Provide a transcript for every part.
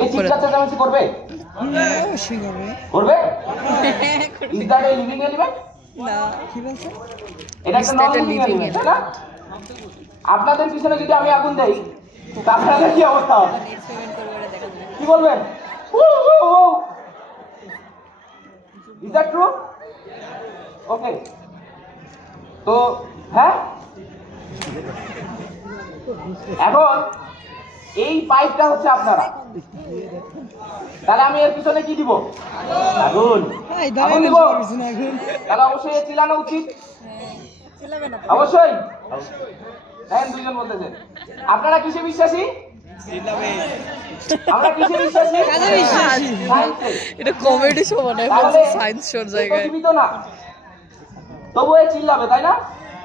এই চিৎকার চেঁচামেচি করবে? অবশ্যই করবে। করবে? Is that a living element? না, কি বলছো? এটা একটা নন লিভিং এলিমেন্ট, তাই না? আপনাদের পিছনে যদি আমি আগুন দেই তাহলে কি অবস্থা হবে? কি বলবেন? Is that true? Okay. তো হ্যাঁ, এখন এই পাইপটা হচ্ছে আপনারা, তাহলে আমি এর পিছনে কি দিব? আগুন। আগুন দিব, তাহলে অবশ্যই চিল্লানো উচিত। অবশ্যই। দেখেন দুইজন বলতেছেন, আপনারা কিসে বিশ্বাসী? আমরা কিসে বিশ্বাসী? সায়েন্সে। এটা কমেডি শো বানায় বলছে সায়েন্স শোর জায়গায়। জীবিত না, তবুও চিল্লাবে, তাই না?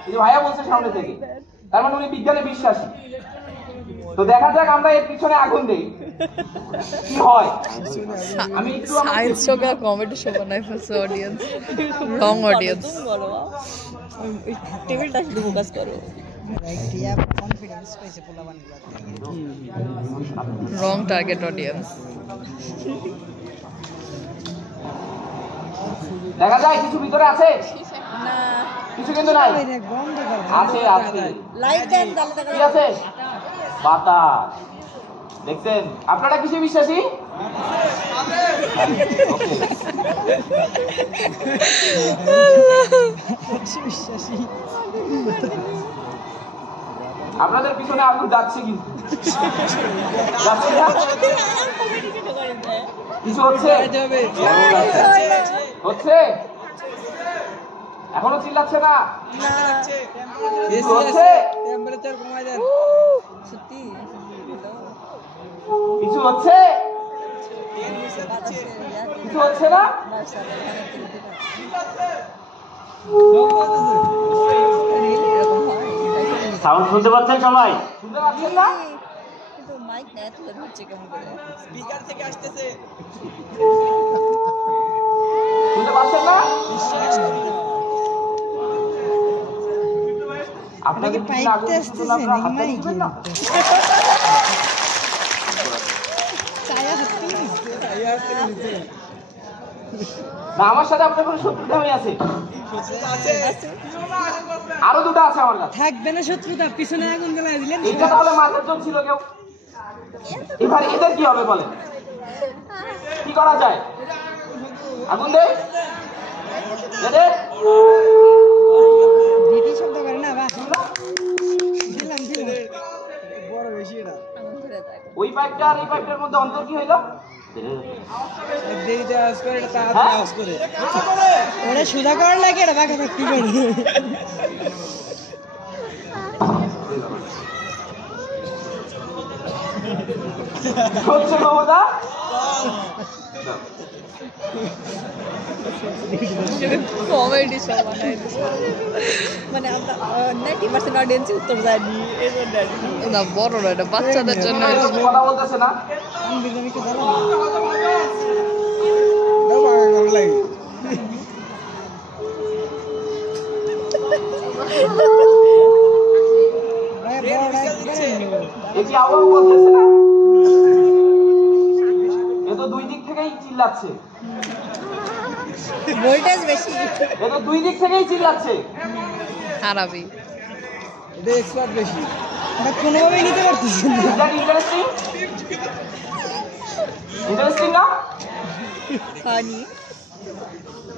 এই যে ভাইয়া বলছে সামনে থেকে, তার মানে উনি বিজ্ঞানে বিশ্বাসী। তো দেখা যাক আমরা এর পিছনে আগুন দেই কি হয়। আমি একটু সায়েন্স শো কা কমেডি শো বানায় ফেলছে অডিয়েন্স, রং অডিয়েন্স। টেবিলটা শুধু ফোকাস করো, কনফিডেন্স পাইছে পোলাবানগুলো, রং টার্গেট অডিয়েন্স। দেখা যায় কিছু ভিতরে আছে না, কিছু কিন্তু নাই। বন্ধ করো। আছে আছে, লাইট দেন তাহলে দেখা কি আছে? বাতাস। দেখছেন? আপনারা কিসে বিশ্বাসী? বিশ্বাসী। আপনাদের পিছনে আগুন যাচ্ছে কিন্তু যাচ্ছে না? কিছু হচ্ছে? হচ্ছে? এখনো চিল্লাচ্ছে না? কিছু হচ্ছে? টেম্পারেচার কমায় দেন। সত্যি কিছু হচ্ছে? কিছু হচ্ছে না? সাউন্ড শুনতে পাচ্ছেন সবাই? শুনতে পাচ্ছেন না? কিন্তু মাইক না তুলে হচ্ছে কেমন করে? স্পিকার থেকে আসতেছে। শুনতে পাচ্ছেন না? আপনাদের পাইপ পিছনে আগুন টেস্টে জ্বললে আপনারা হাতটা নাকি দিবেন না? না, আমার সাথে আপনার কোনো শত্রুতা হয়ে আছে? আরো দুটো আছে আমার কাছে। থাকবে না শত্রুতা, পিছনে আগুন জ্বালায় দিলেন। এটা তাহলে মাথার জন্য ছিল কেউ। এবার এদের কি হবে বলেন? কি করা যায়? আগুন দে, দে। ভিটি শব্দ করে না, বাহ। দিলাম বড় বেশি এটা। ওই পাইপটা আর এই পাইপটার মধ্যে অন্তর কি হইলো? দেরিতে আওয়াজ করে, এটা তাড়াতাড়ি আওয়াজ করে। ওরে সুদা করার লাগে, এটা বাঁকা কি করে? হচ্ছে মমতা। কমেডি শো বানায় মানে আমরা 90% অডিয়েন্স উত্তর জানি, এই জন্য না বড় না, এটা বাচ্চাদের জন্য। কথা বলতেছে না? এটি আবার বলতেছে না? এ তো দুই দিক থেকেই চিল্লাচ্ছে। ভোল্টেজ বেশি, এ তো দুই দিক থেকেই চিল্লাচ্ছে। আরবি এটা এক্সপার্ট বেশি, এটা কোনোভাবেই নিতে পারতেছি না। ইন্টারেস্টিং, ইন্টারেস্টিং না? ফানি।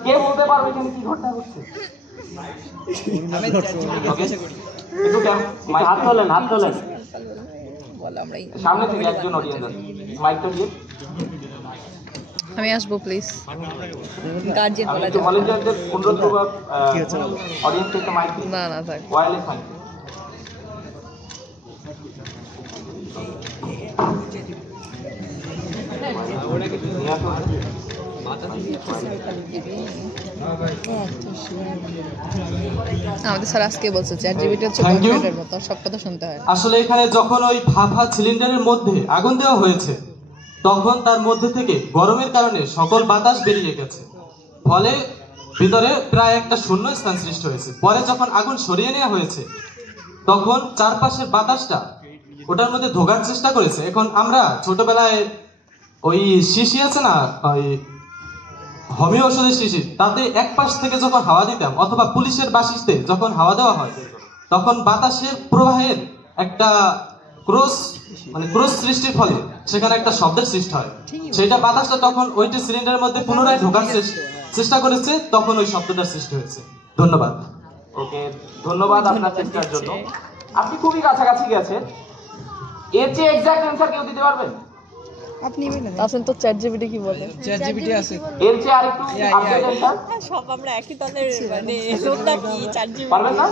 কে বলতে পারবে এখানে কি ঘটনা হচ্ছে? হাত তোলেন, হাত তোলেন। বল আমরাই সামনে থেকে একজন অডিয়েন্স আছে, মাইকটা দিয়ে। আমি আসবো প্লিজ। গার্জিয়ান আমি বলা একটু যাবে ভলেন্টিয়ারদের অনুরোধ করবো, অডিয়েন্সকে একটা মাইক দিন। না, না থাক। Wireless mic. আমাদের স্যার আজকে বলছে চ্যাট জিপিটি হচ্ছে বয়ফ্রেন্ডের মতো, সব কথা শুনতে হয়। আসলে এখানে যখন ওই ভাপা সিলিন্ডারের মধ্যে আগুন দেওয়া হয়েছে, তখন তার মধ্যে থেকে গরমের কারণে সকল বাতাস বেরিয়ে গেছে, ফলে ভিতরে প্রায় একটা শূন্য স্থান সৃষ্টি হয়েছে। পরে যখন আগুন সরিয়ে নেওয়া হয়েছে, তখন চারপাশের বাতাসটা ওটার মধ্যে ঢোকার চেষ্টা করেছে। এখন আমরা ছোটবেলায় ওই শিশি আছে না, ওই হোমিও ওষুধের শিশি, তাতে এক পাশ থেকে যখন হাওয়া দিতাম অথবা পুলিশের বাসিতে যখন হাওয়া দেওয়া হয়, তখন বাতাসের প্রবাহের একটা ক্রস সৃষ্টির ফলে সেখানে একটা শব্দের সৃষ্টি হয়। সেটা বাতাসটা তখন ওইটা সিলিন্ডারের মধ্যে পুনরায় ঢোকার চেষ্টা করেছে, তখন ওই শব্দটার সৃষ্টি হয়েছে। ধন্যবাদ। ওকে, ধন্যবাদ আপনার চেষ্টার জন্য। আপনি খুবই কাছাকাছি গেছেন। এর চেয়ে এক্সাক্ট অ্যান্সার কেউ দিতে পারবেন? আপনি বলে দেন। আসেন তো চ্যাট জিপিটি কি বলে? চ্যাট জিপিটি আছে। এর চেয়ে আরেকটু আপডেট অ্যান্সার সব আমরা একই দলের, মানে লোকটা কি চ্যাট জিপিটি? পারবেন না?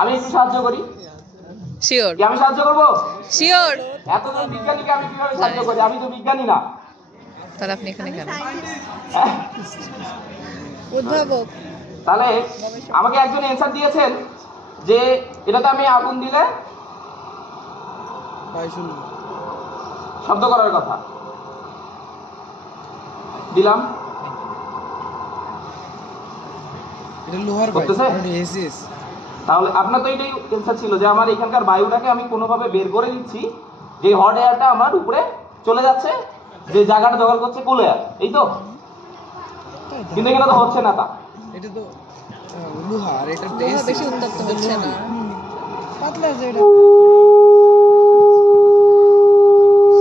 আমি একটু সাহায্য করি। শিওর কি আমি সাহায্য করবো? শিওর। এতজন বিজ্ঞানীকে আমি কিভাবে সাহায্য করি? আমি তো বিজ্ঞানী না। তাহলে আপনি এখানে কেন? হ্যাঁ? উদ্ভাবক। তাহলে আমাকে একজন অ্যান্সার দিয়েছেন যে এটাতে আমি আগুন দিলে শব্দ করার কথা। দিলাম, এটা লোহার করতেছে? এসএস। তাহলে আপনার তো এটাই অ্যান্সার ছিল যে আমার এখানকার বায়ুটাকে আমি কোনোভাবে বের করে দিচ্ছি, যে হট এয়ারটা আমার উপরে চলে যাচ্ছে, যে জায়গাটা দখল করছে কুল এয়ার, এই তো। কিন্তু এখানে তো হচ্ছে না তা। এটা তো লোহার, এটা লোহা বেশি উত্তপ্ত হচ্ছে না। পাতলা যে এটা।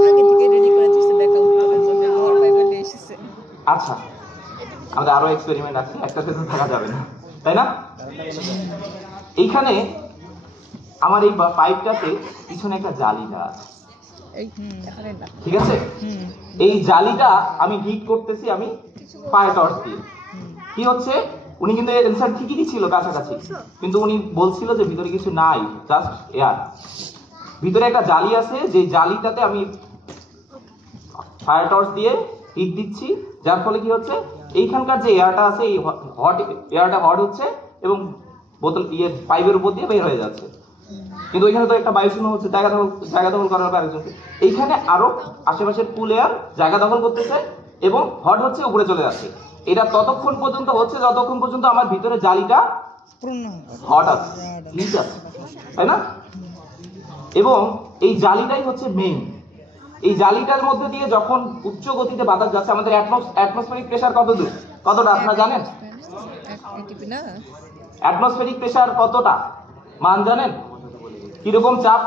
আগে থেকে রেডি করে দিচ্ছে ব্যাকআপ করার জন্য, লোহার পাইপে এসেছে। আচ্ছা, আমাদের আরো এক্সপেরিমেন্ট আছে, একটাতে তো থাকা যাবে না, তাই না? এইখানে আমার এই পাইপটাতে পিছনে একটা জালিটা আছে, এই এখানে না। ঠিক আছে? এই জালিটা আমি হিট করতেছি আমি ফায়ার টর্চ দিয়ে। কি হচ্ছে, উনি কিন্তু অ্যান্সার ঠিকই দিচ্ছিল কাছাকাছি, কিন্তু উনি বলছিল যে ভিতরে কিছু নাই, জাস্ট এয়ার। ভিতরে একটা জালি আছে, যে জালিটাতে আমি ফায়ার টর্চ দিয়ে হিট দিচ্ছি, যার ফলে কি হচ্ছে, এইখানকার যে এয়ারটা আছে, এই হট এয়ারটা হট হচ্ছে এবং বোতল পাইপের উপর দিয়ে বের হয়ে যাচ্ছে। কিন্তু ওইখানে তো একটা বায়ুশূন্য হচ্ছে, জায়গা দখল করার পর আরেকজনকে। এইখানে আরো আশেপাশের কুল এয়ার জায়গা দখল করতেছে এবং হট হচ্ছে, উপরে চলে যাচ্ছে। এটা ততক্ষণ পর্যন্ত হচ্ছে যতক্ষণ পর্যন্ত আমার ভিতরে জালিটা হট আছে, হিট আছে, তাই না? এবং এই জালিটাই হচ্ছে মেইন। এই জালিটার মধ্যে দিয়ে যখন উচ্চ গতিতে বাতাস যাচ্ছে, আমাদের অ্যাটমসফেরিক প্রেসার কতটা আপনারা জানেন? এটিপি না, অ্যাটমসফেরিক প্রেসার কতটা মান জানেন? কিরকম চাপ?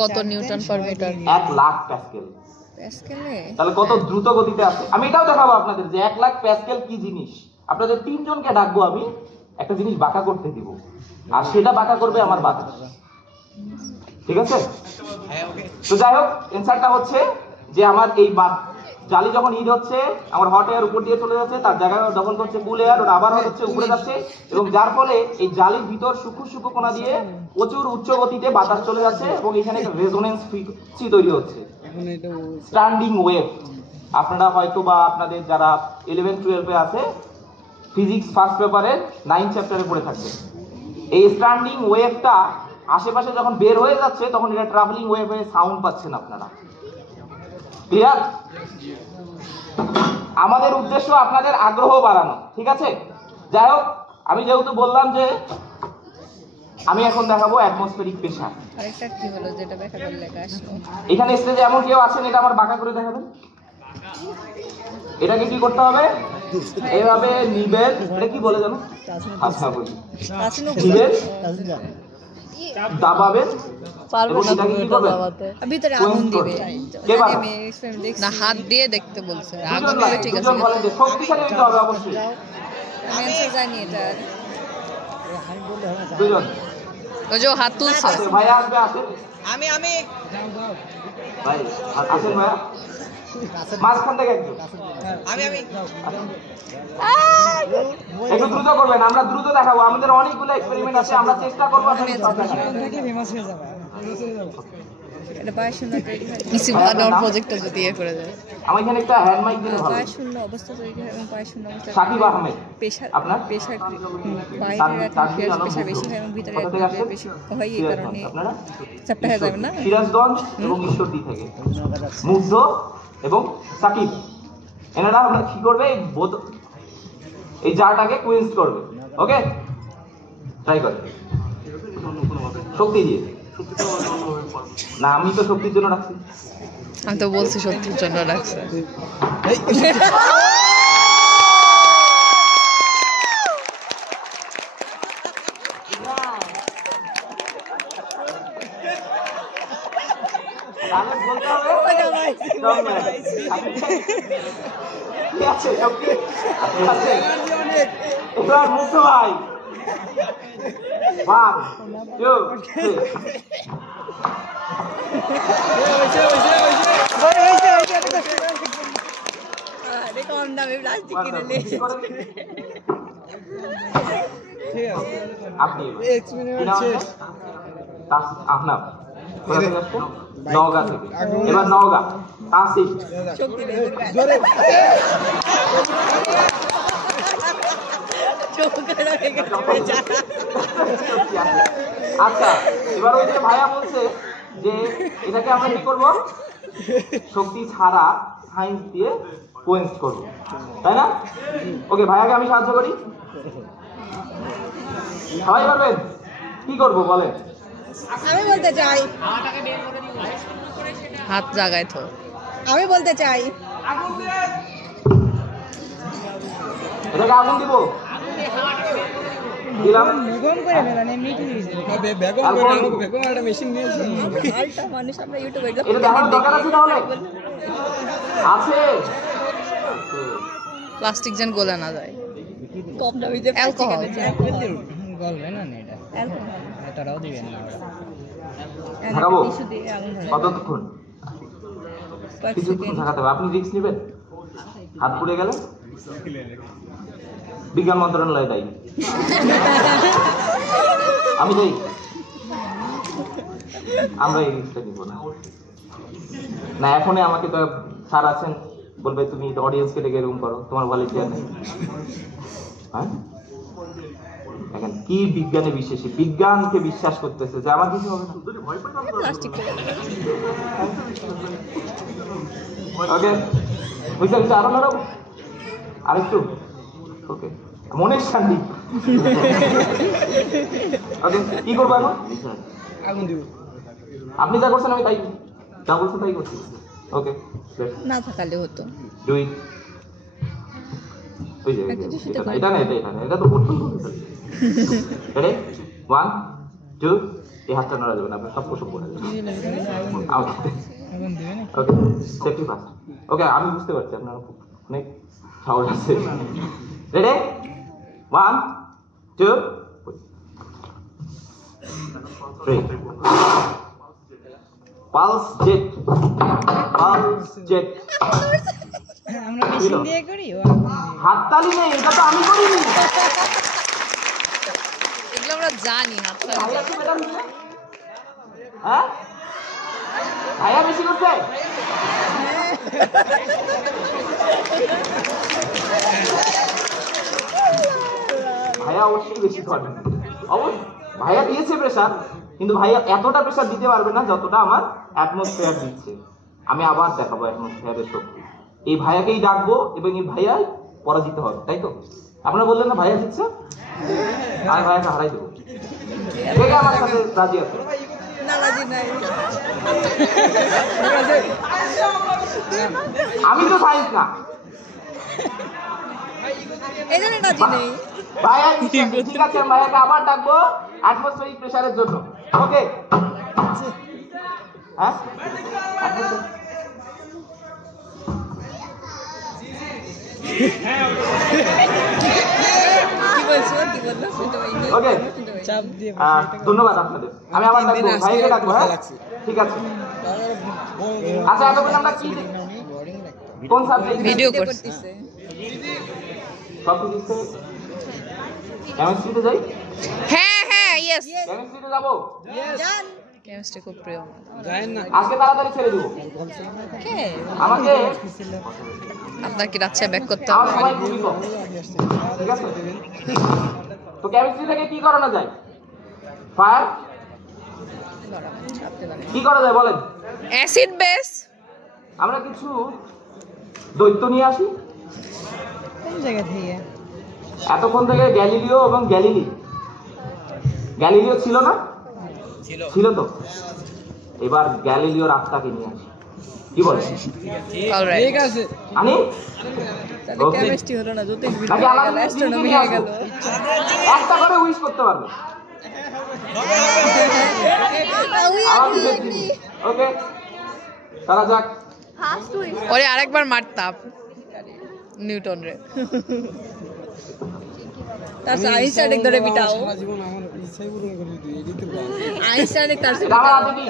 কত newton per metre? 1 lakh pascal. প্যাসকেলে? তাহলে কত দ্রুত গতিতে আছে। আমি এটাও দেখাবো আপনাদের যে 1 লাখ প্যাসকেল কি জিনিস। আপনাদের 3 জনকে ডাকবো, আমি একটা জিনিস বাঁকা করতে দিব, আর সেটা বাঁকা করবে আমার বাতাস, ঠিক আছে? তো যাই হোক, অ্যান্সারটা হচ্ছে যে আমার এই জালি যখন হিট হচ্ছে, আমার হট এয়ার উপর দিয়ে চলে যাচ্ছে, তার জায়গা দখল করছে কুল এয়ার, ওটা আবার হচ্ছে উপরে যাচ্ছে, এবং যার ফলে এই জালির ভিতর সূক্ষ্ম কোণা দিয়ে প্রচুর উচ্চ গতিতে বাতাস চলে যাচ্ছে এবং এখানে একটা রেজোনেন্স ফ্রিকোয়েন্সি তৈরি হচ্ছে, স্ট্যান্ডিং ওয়েভ। আপনারা হয়তো বা আপনাদের যারা 11-12 আছে ফিজিক্স ফার্স্ট পেপারের 9 চ্যাপ্টারে পড়ে থাকবে। এই স্ট্যান্ডিং ওয়েভটা আশেপাশে যখন বের হয়ে যাচ্ছে, তখন এটা ট্রাভেলিং ওয়েভ হয়ে সাউন্ড পাচ্ছেন আপনারা। ক্লিয়ার? আমাদের উদ্দেশ্য আপনাদের আগ্রহ বাড়ানো, ঠিক আছে? যাই হোক, আমি যেহেতু বললাম যে আমি এখন দেখাবো অ্যাটমসফেরিক প্রেসার। আরেকটা কি হলো যেটা ব্যাখ্যা করলে আসলো? এখানে স্টেজে এমন কেউ আছেন, এটা আমার বাঁকা করে দেখাবেন। এটাকে কি করতে হবে? এইভাবে নিবেন, এটা কি বলে জানো? আচ্ছা বলি, নিবেন, দাবাবেন, পারবো না তুমি ওটা দাবাতে। ভিতরে আগুন দিবে। কে পারে? আমি এক্সপেরিমেন্ট দেখছি না, হাত দিয়ে দেখতে বলছে। আগুন দুজন দিবে, লাগে, ঠিক আছে। দুজন বলেন যে শক্তিশালী হতে হবে অবশ্যই। আমি অ্যানসার জানি এটা। দুজন ওই যে ও হাত তুলছে। আছে, ভাইয়া আসবে, আসেন আমি ভাই, আসেন ভাইয়া, মাঝখান থেকে একটু একটু দ্রুত করবেন, আমরা দ্রুত দেখাবো। আমাদের অনেকগুলো এক্সপেরিমেন্ট আছে, আমরা চেষ্টা করবো আপনাদের সব দেখানোর। ফেমাস হয়ে যাবে। এটা 22 তৈরি হয়। কিছু ভালো প্রজেক্টটা যদি ইয়ে করে দেয়। আমার এখানে একটা হ্যান্ড মাইক দিলে ভালো। 22 অবস্থা তৈরি হয় এবং 22 অবস্থা। সাকিব আহমেদ, প্রেসার আপনার? প্রেসার বাইরের প্রেসার বেশি হয় এবং ভিতরে বেশি হয়, এই কারণে আপনারা চাপটা হয়ে যাবে না। সিরাজগঞ্জ এবং ঈশ্বরদী থেকে মুগ্ধ এবং সাকিব, এনারা আমরা কি করবে, এই জারটাকে কুইন্স করবে। ওকে, ট্রাই করে। শক্তি দিয়ে। না আমি তো শক্তির জন্য রাখছি। আমি তো বলছি সত্যির জন্য রাখছে। তাহলে বলতে হবে strong man। কি আছে শক্তি আছে? এবার মুক্ত ভাই 1 2 3 আরে কম দামে প্লাস্টিক কিনে নে। আপনি আপনার নওগাঁ থেকে এবার নওগাঁ তাসিফ শক্তি নেই আচ্ছা এবার ওই যে ভাইয়া বলছে যে এটাকে আমরা কি করব শক্তি ছাড়া সায়েন্স দিয়ে কোয়েন্স করব তাই না ওকে ভাইয়াকে আমি সাহায্য করি সবাই পারবেন কি করব বলেন আমি বলতে চাই হাত জাগায় তো আমি বলতে চাই এটাকে আগুন দিব দিলাম বেগম করে ফেলেন এমনি কি বেগম করে বেগম একটা মেশিন নিয়েছি আলটা মানুষ আমরা ইউটিউবে এটা দেখানোর দরকার আছে তাহলে আছে প্লাস্টিক যেন গলে না যায় কম দামে যে অ্যালকোহল গলবে না এটা অ্যালকোহল এটাও দিবেন না থাকাবো টিস্যু দিয়ে আগুন ধরে কতক্ষণ কিছুক্ষণ থাকাতে হবে আপনি রিস্ক নেবেন হাত পুড়ে গেলে বিজ্ঞান মন্ত্রণালয় দায়ী আমি যাই আমরা এই রিস্কটা নিব না না এখনই আমাকে তো স্যার আছেন বলবে তুমি অডিয়েন্সকে ডেকে এরকম করো তোমার ভলেন্টিয়ার নেই হ্যাঁ এখন কি বিজ্ঞানে বিশ্বাসী বিজ্ঞানকে বিশ্বাস করতেছে যে আমার কিছু হবে না প্লাস্টিক ওকে বুঝতে পারছি আরো লড়াবো আরেকটু ওকে মনের শান্তি ওকে কি করবো এখন আগুন দিব আপনি যা করছেন আমি তাই যা বলছেন তাই করছি ওকে না থাকালে হতো ডু ইট ওই যে এটা না এটা তো ভুল রেডি 1 2 এই হাতটা নড়া যাবে না আপনার সব কিছু পড়ে যাবে আউট আগুন দিবে না ওকে সেফটি ফার্স্ট ওকে আমি বুঝতে পারছি আপনার অনেক সাহস আছে রেডি 1 2 3 পালস জেট আমরা মেশিন দিয়ে করি ও আগুন দিয়ে হাততালি নেই এটা তো আমি করিনি এগুলো আমরা জানি হাতটা হ্যাঁ ভাইয়া বেশি করছে ভাইয়া অবশ্যই বেশি করে অবশ্যই ভাইয়া দিয়েছে প্রেসার কিন্তু ভাইয়া এতটা প্রেসার দিতে পারবে না যতটা আমার অ্যাটমসফিয়ার দিচ্ছে আমি আবার দেখাবো অ্যাটমসফিয়ারের শক্তি এই ভাইয়াকেই ডাকবো এবং এই ভাইয়াই পরাজিত হবে তাই তো আপনারা বললেন না ভাইয়া জিতছে আর ভাইয়াকে হারাই দেবো দেখে আমার সাথে রাজি আছে না রাজি নাই আমি তো সায়েন্স না এই জন্য রাজি নেই ভাইয়া ঠিক আছে ভাইয়াকে আবার ডাকবো অ্যাটমসফিয়ারিক প্রেসারের জন্য ওকে হ্যাঁ কি বলছো কি বললো শুনতে পাইনি ওকে চাপ দিয়ে ধন্যবাদ আপনাদের আমি আবার ডাকবো ভাইয়াকে ডাকবো হ্যাঁ ঠিক আছে আচ্ছা এতক্ষণ আমরা কি কোন সাবজেক্ট ভিডিও করতেছে সব কিছু কেমিস্ট্রিতে যাই হ্যাঁ হ্যাঁ ইয়েস কেমিস্ট্রিতে যাবো জান কেমিস্ট্রি খুব প্রিয় যায় না আজকে তাড়াতাড়ি ছেড়ে দেবো কে আমাকে আপনার কি রাচ্ছে ব্যাক করতে আমার হবে সবাই খুবই কম ঠিক আছে তো কেমিস্ট্রি থেকে কি করানো যায় ফায়ার কি করা যায় বলেন অ্যাসিড বেস আমরা কিছু দৈত্য নিয়ে আসি কোন জায়গা থেকে এতক্ষণ থেকে গ্যালিলিও এবং গ্যালিলিও ছিল না ছিল তো। এবার গ্যালিলিওর আত্মাকে নিয়ে আসি, কি বলে? অলরাইট ঠিক আছে আনি তাহলে Okay. কেমিস্ট্রি হলো না জ্যোতির্বিদ্যা নাকি হয়ে আলাদা গেল কিছু অ্যাস্ট্রোনমি নিয়ে হয়ে গেল আসবো? একটা করে উইশ করতে পারবে। ওকে, তারা যাক। ওরে আরেকবার মারতাম নিউটন রে তার আইনস্টাইন ধরে পিটাও সারা জীবন আমার ইচ্ছাই পূরণ করে দিই এটাই তো বল। আইনস্টাইন তার এটা আমার হাতে কি?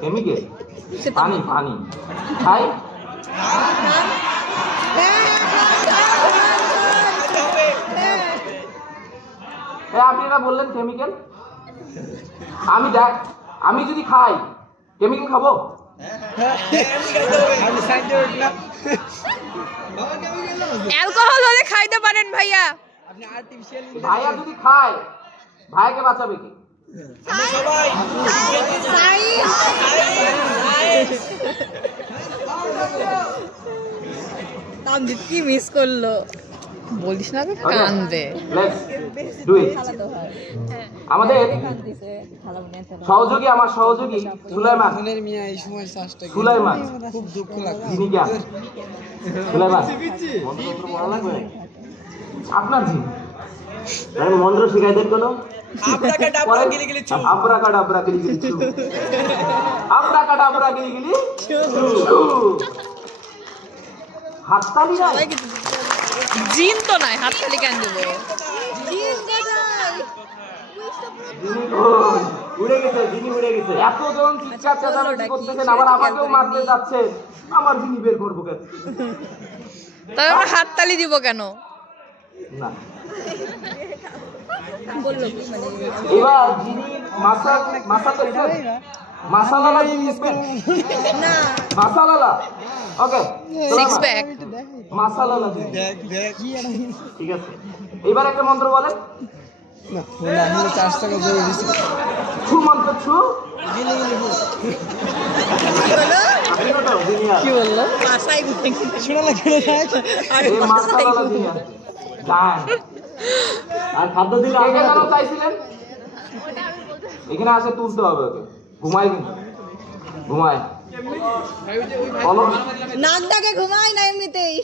কেমিক্যাল, পানি পানি খাই। আপনি এটা বললেন কেমিক্যাল, আমি দেখ, আমি যদি খাই কেমিক্যাল খাবো? আমি সাইডে উঠলাম অ্যালকোহল হলে খাইতে পারেন ভাইয়া আপনি আর্টিফিশিয়াল ভাইয়া যদি খায়, ভাইকে বাঁচাবে কি? তামজিৎ কি মিস করলো বলিস না তো কান্দে লেটস ডু ইট। আমাদের সহযোগী, আমার সহযোগী সুলাইমান, মনের মিয়া এই সময় শ্বাসটা কি? সুলাইমান খুব দুঃখ লাগছে যিনি জ্ঞান, সুলাইমান মন্ত্র বলা লাগবে আপনার জি মন্ত্র শিখাই দেন কোনো? আব্রাকাডাবরা গিলি গিলি চু, আব্রাকাডাবরা গিলি গিলি চু, আব্রাকাডাবরা গিলি গিলি চু। হাততালি না, জিন তো নাই হাততালি কেন দেবো যিনি কই? উড়ে গেছে, যিনি উড়ে গেছে। এতজন চিৎকার চেঁচামেচি করতেছেন, আবার আমাকেও মারতে যাচ্ছে, আমার যিনি বের করবো কেন? তবে আমরা হাততালি দিব কেন না, এবার যিনি মাসালালা মাসালালা, ওকে সিক্স প্যাক মাসালালা, দেখ দেখ ঠিক আছে। এবার একটা মন্ত্র বলেন, না বলে আসলে 4 টাকা জোরে দিছি ছু মন্ত্র ছু। গিলি গিলি আপনি তো দুনিয়া কি বললো শোনা লাগে এই মাসালালা দুনিয়া জান। আর খাদ্য দিলে কে কে আপনারা যেন তো- চাইছিলেন? এখানে আসে তুলতে হবে ওকে, ঘুমায় কিন্তু ঘুমায় বলো নাক ডাকে ঘুমাই না এমনিতেই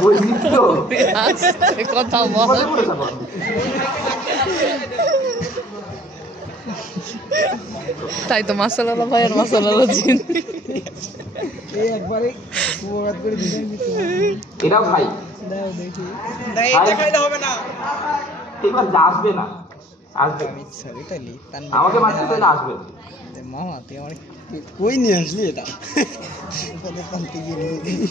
বৈচিত্র্য কথা বল বলে পড়ে থাকো। তাই তো মাসালালা ভাই আর মাসালালা জিন এই একবারে উপবাদ করে দিবেন এটাও খাই, দাও দেখি খাইলে হবে না, এবার আসবে না, আসবে ইচ্ছা এটালি তান আমাকে মারতে চাইলে আসবে। মামা তুই আমার কই নিয়ে আসলি এটা পদে পান্তে গিয়ে নিয়ে দিবি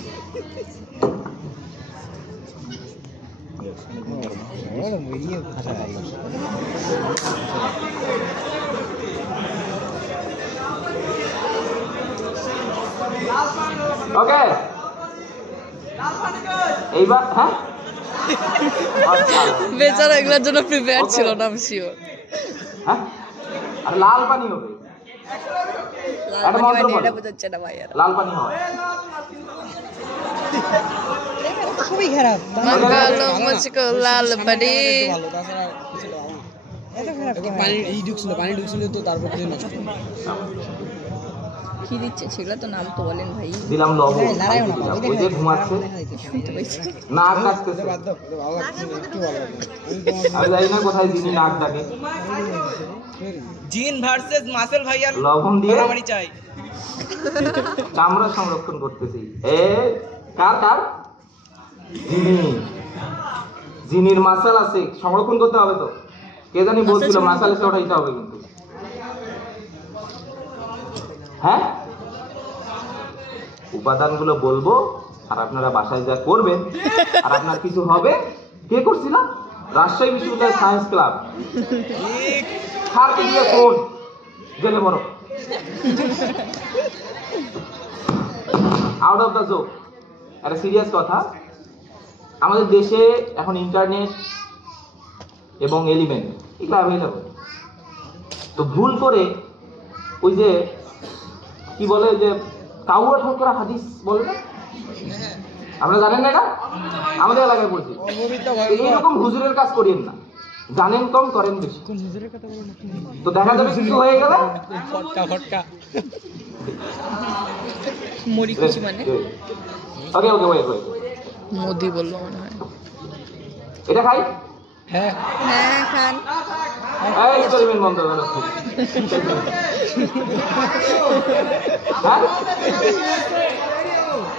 ওরা মরিয়ে ভাষা ওকে এইবার হ্যাঁ বেচারা এগুলোর জন্য প্রিপেয়ার ছিল না আমি শিওর হ্যাঁ, আর লাল পানি হবে, একটা মন্ত্র বলো। এটা বোঝাচ্ছে না ভাই আর লাল পানি হয়, খুবই খারাপ মাঙ্গালো মুঝকো লাল বাড়ি ভালো তাছাড়া কিছু এত খারাপ পানি এই ঢুকছিল তো তারপর যে নষ্ট কি দিচ্ছে সেগুলো তো নাম তো বলেন ভাই দিলাম লবণ, লড়াইও না দিলাম, ওই যে ঘুমাচ্ছে, শুনতে পাইছি নাক ডাকতেছে, বাদ দাও ভালো লাগছে একটু ভালো লাগছে আমি জানি না কোথায় যিনি নাক ডাকে, জিন ভার্সেস মাসেল ভাইয়ার লবণ দিয়ে মারামারি চাই। চামড়া সংরক্ষণ করতেছি। এ কার কার? জিনি, জিনির মাসাল আছে, সংরক্ষণ করতে হবে তো। কে জানি বলছিল মাসাল এসে ওঠাইতে হবে কিন্তু, হ্যাঁ উপাদানগুলো বলবো আর আপনারা বাসায় যা করবেন, আর আপনার কিছু হবে। কে করছিল? রাজশাহী বিশ্ববিদ্যালয় সায়েন্স ক্লাব, সারকে দিয়ে ফোন গেলে বড় আউট অফ দ্য জোক। একটা সিরিয়াস কথা, আমাদের দেশে এখন ইন্টারনেট এবং এলিমেন্ট এগুলো অ্যাভেলেবল। তো ভুল করে ওই যে কি বলে যে কাউয়া ঠোকরা হাদিস বলে না, আপনারা জানেন না এটা? আমাদের এলাকায় পড়ছি। এইরকম হুজুরের কাজ করিয়েন না, জানেন কম করেন বেশি। তো দেখা যাবে কিছু হয়ে গেলে মরি খুশি মানে ওকে ওকে ওয়েট ওয়েট, মোদি বললো মনে হয়। এটা খাই। হ্যাঁ হ্যাঁ খান। এই এক্সপেরিমেন্ট বন্ধ করো।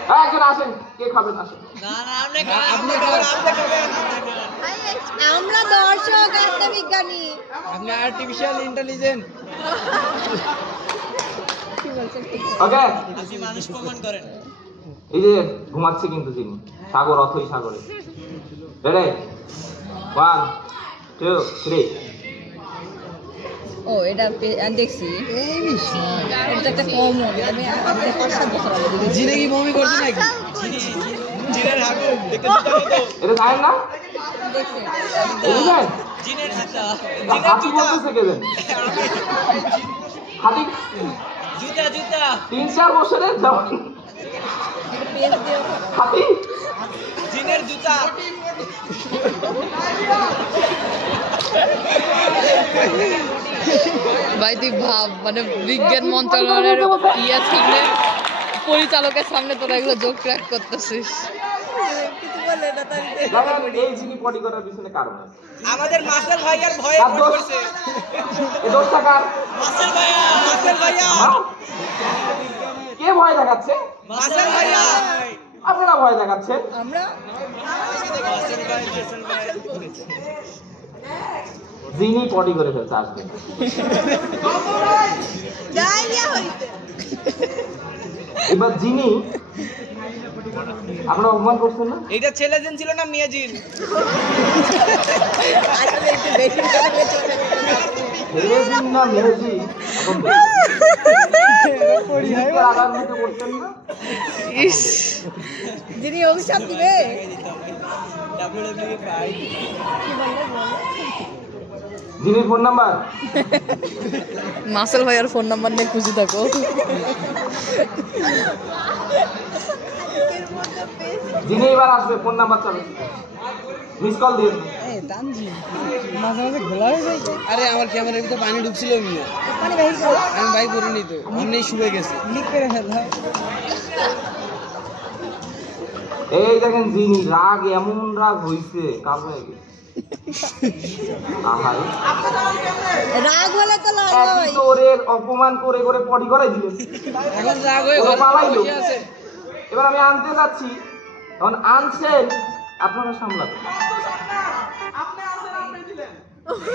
হ্যাঁ একজন আসেন, কে খাবেন আসেন। আমরা দর্শক, একটা বিজ্ঞানী। আপনি আর্টিফিশিয়াল ইন্টেলিজেন্স। কি বলছেন? ওকে এই যে ঘুমাচ্ছে কিন্তু যিনি, সাগর অথই সাগরে। রেডি 1 2 3। ও এটা আমি দেখছি, এটা একটা কম হবে। আমি 5-7 বছর আগে দেখেছি। জিনে কি বমি করছে নাকি? এটা জানেন না? দেখছি বুঝলেন? হাতি বলতেছে কে জানেন? হাতি 3-4 বছরের জওয়ান পেজ দিয়ে হাতি ভাই তুই ভাব, মানে বিজ্ঞান মন্ত্রণালয়ের ইয়ে সামনে, পরিচালকের সামনে তোরা এগুলো জোক ক্র্যাক করতেছিস। দেখেন এই যিনি পটি করার পিছনে কারণ আছে। আমাদের মাসেল ভাইয়ার ভয়ে কার দোষ? এই দোষটা কার? মাসেল ভাইয়া হ্যাঁ? কে ভয় দেখাচ্ছে? মাসেল ভাইয়া আপনারা ভয় দেখাচ্ছেন। আমরা যিনি পটি করে ফেলছে আসবে। এবার যিনি আপনারা অপমান করছেন না? এটা ছেলে জিন ছিল না মেয়ে জিন? আসলে একটু বেশি করে বলেছে। ছেলে জিন না মেয়ে জিন? জিনকে রাগান্বিত করছেন না? ইস, যিনি অভিশাপ দিবে। যিনির ফোন নাম্বার মাসেল ভাইয়ার ফোন নাম্বার নিয়ে খুঁজে থাকো। যিনি এবার আসবে ফোন নাম্বার চালু, মিস কল দিয়ে। মাঝে মাঝে ঘোলা হয়ে যায়। আরে আমার ক্যামেরার ভিতরে পানি ঢুকছিল মিয়া, আমি ভাই করিনি তো, এমনি শুয়ে গেছে। লিক করে ফেলা। এই দেখেন যিনি রাগ, এমন রাগ হইছে কাল হয়ে গেছে। রাগ হলে তো লাভ একই হয়। তো ওরে অপমান করে করে পটি করাই দিলেন। এখন রাগ হয়ে ও পালাইলো। বসে আছে। এবার আমি আনতে যাচ্ছি, এখন আনছেন আপনারা সামলাবেন।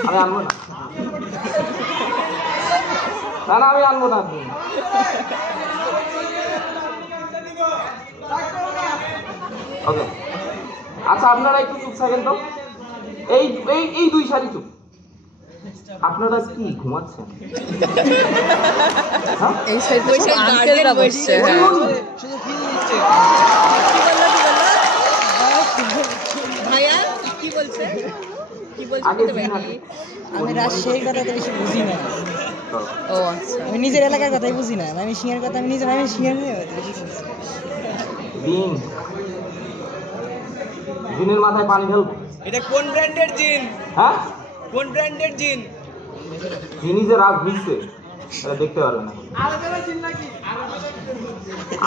আমি আনবো না, না না আমি আনবো না। আপনি ওকে আচ্ছা আপনারা একটু চুপ থাকেন তো। এই এই এই 2 সারি চুপ। আপনারা কি ঘুমাচ্ছেন? হ্যাঁ? এই সাইড বসে আঙ্কেলরা বসছে। হ্যাঁ শুধু ফিল দিচ্ছে। ভাইয়া কি বলছে? কি বলছে আগে বলতে জিন পারি? আছে। আমি রাজশাহীর কথা তো বেশি বুঝি না। ও আচ্ছা। আমি নিজের এলাকার কথাই বুঝি না। আমি সিংহের কথা, আমি সিংহের নিয়ে জিন, জিনের মাথায় পানি ঢালবো। এটা কোন ব্র্যান্ডের জিন? হ্যাঁ কোন ব্র্যান্ডের জিন? যিনি যে রাগ হইছে এটা দেখতে পারবেন না।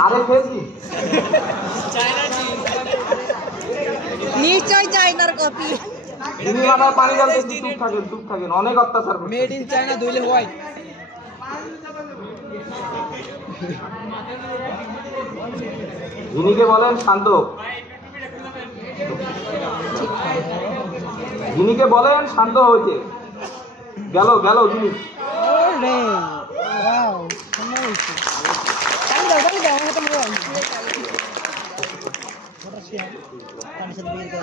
আরে ফেজি নিশ্চয় চাইনার কপি। যিনি মাথায় পানি ঢালতে চুপ থাকেন, অনেক অত্যাচার করছে। মেড ইন চায়না, দইলে হোয়াইট। যিনিকে বলেন শান্ত, যিনিকে বলেন শান্ত হয়েছে। গেল গেল যিনি। ওরে ওয়াও, কেমন হইছে? আমি দাও আমার হাতে মোবাইল।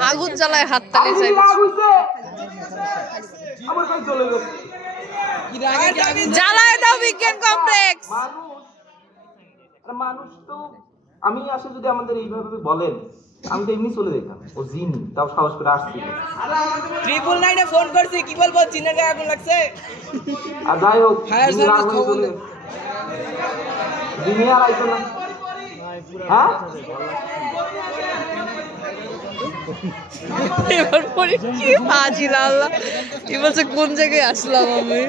আগুন জ্বালায় হাত তালি চাই। রাগ হইছে আমার কাছে চলে গেছে। কি রাগে কি আগুন? জ্বালায় দাও বিজ্ঞান কমপ্লেক্স। মানুষ তো আমি আসে যদি আমাদের এইভাবে বলেন আমি তো এমনি চলে যেতাম। ও জিন তাও সাহস করে আসছিল। 999 এ ফোন করছি, কি বলবো? জিনের গায়ে আগুন লাগছে। আর যাই হোক Fire জিনি রাগ service হয়ে চলে গেছে। জিনি আর আইতো না। হ্যাঁ এবার পরে কি ফাজিল আল্লাহ, কি বলছে কোন জায়গায় আসলাম আমি,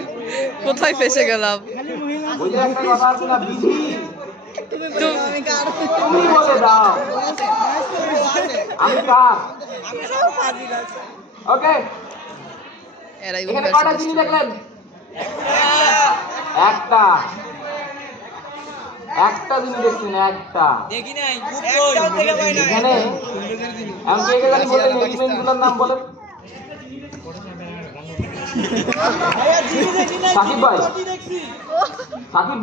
কোথায় ফেসে গেলাম। ওই যে একটা কথা আছে না, বিধি তুমি বলে দাও আমি কার। ওকে, এরাই এখানে কয়টা জিনিস দেখলেন? একটা জিনিস দেখছেন, একটা। এখানে আমি কে কে জানি বললেন এলিমেন্ট গুলোর নাম বলেন। সাকিব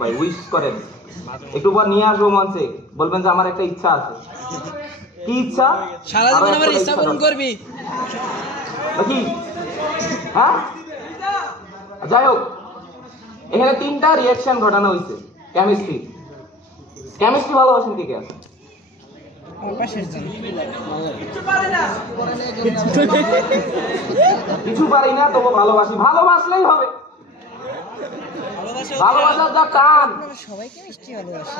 ভাই উইশ করেন, একটু পর নিয়ে আসবো মঞ্চে, বলবেন যে আমার একটা ইচ্ছা আছে। কি ইচ্ছা? সারা জীবন আমার ইচ্ছা পূরণ করবি নাকি? হ্যাঁ, যাই হোক, এখানে 3টা রিঅ্যাকশন ঘটানো হয়েছে। কেমিস্ট্রি ভালোবাসেন কে কে আছে? কিছু পারি না, তবু ভালোবাসি। ভালোবাসলেই হবে, ভালোবাসার যা টান সবাইকে মিষ্টি ভালোবাসে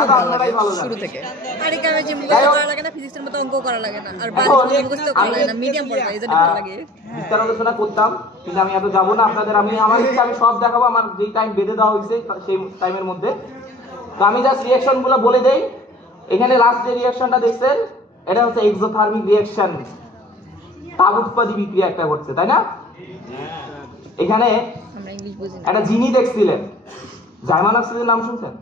আপনারাই ভালো জানেন। শুরু থেকে। আরে কেন যে মুখস্থ করা লাগে না, ফিজিক্সের মতো অঙ্ক করা লাগে না, আর বায়োলজি মুখস্থ করা লাগে না, মিডিয়াম পড়া এই জন্য ভালো লাগে। বিস্তার আলোচনা করতাম, কিন্তু আমি এত যাবো না আপনাদের। আমার ইচ্ছা আমি সব দেখাবো, আমার যেই টাইম বেঁধে দেওয়া হয়েছে সেই টাইমের মধ্যে। তো আমি জাস্ট রিঅ্যাকশন গুলো বলে দেই। এখানে লাস্ট যে রিঅ্যাকশনটা দেখছেন, এটা হচ্ছে এক্সোথার্মিক রিঅ্যাকশন, তাপ উৎপাদী বিক্রিয়া একটা ঘটছে, তাই না? এখানে আমরা ইংলিশ বুঝি না। একটা জিনি দেখছিলেন, জার্মান অক্সিজেন নাম শুনছেন?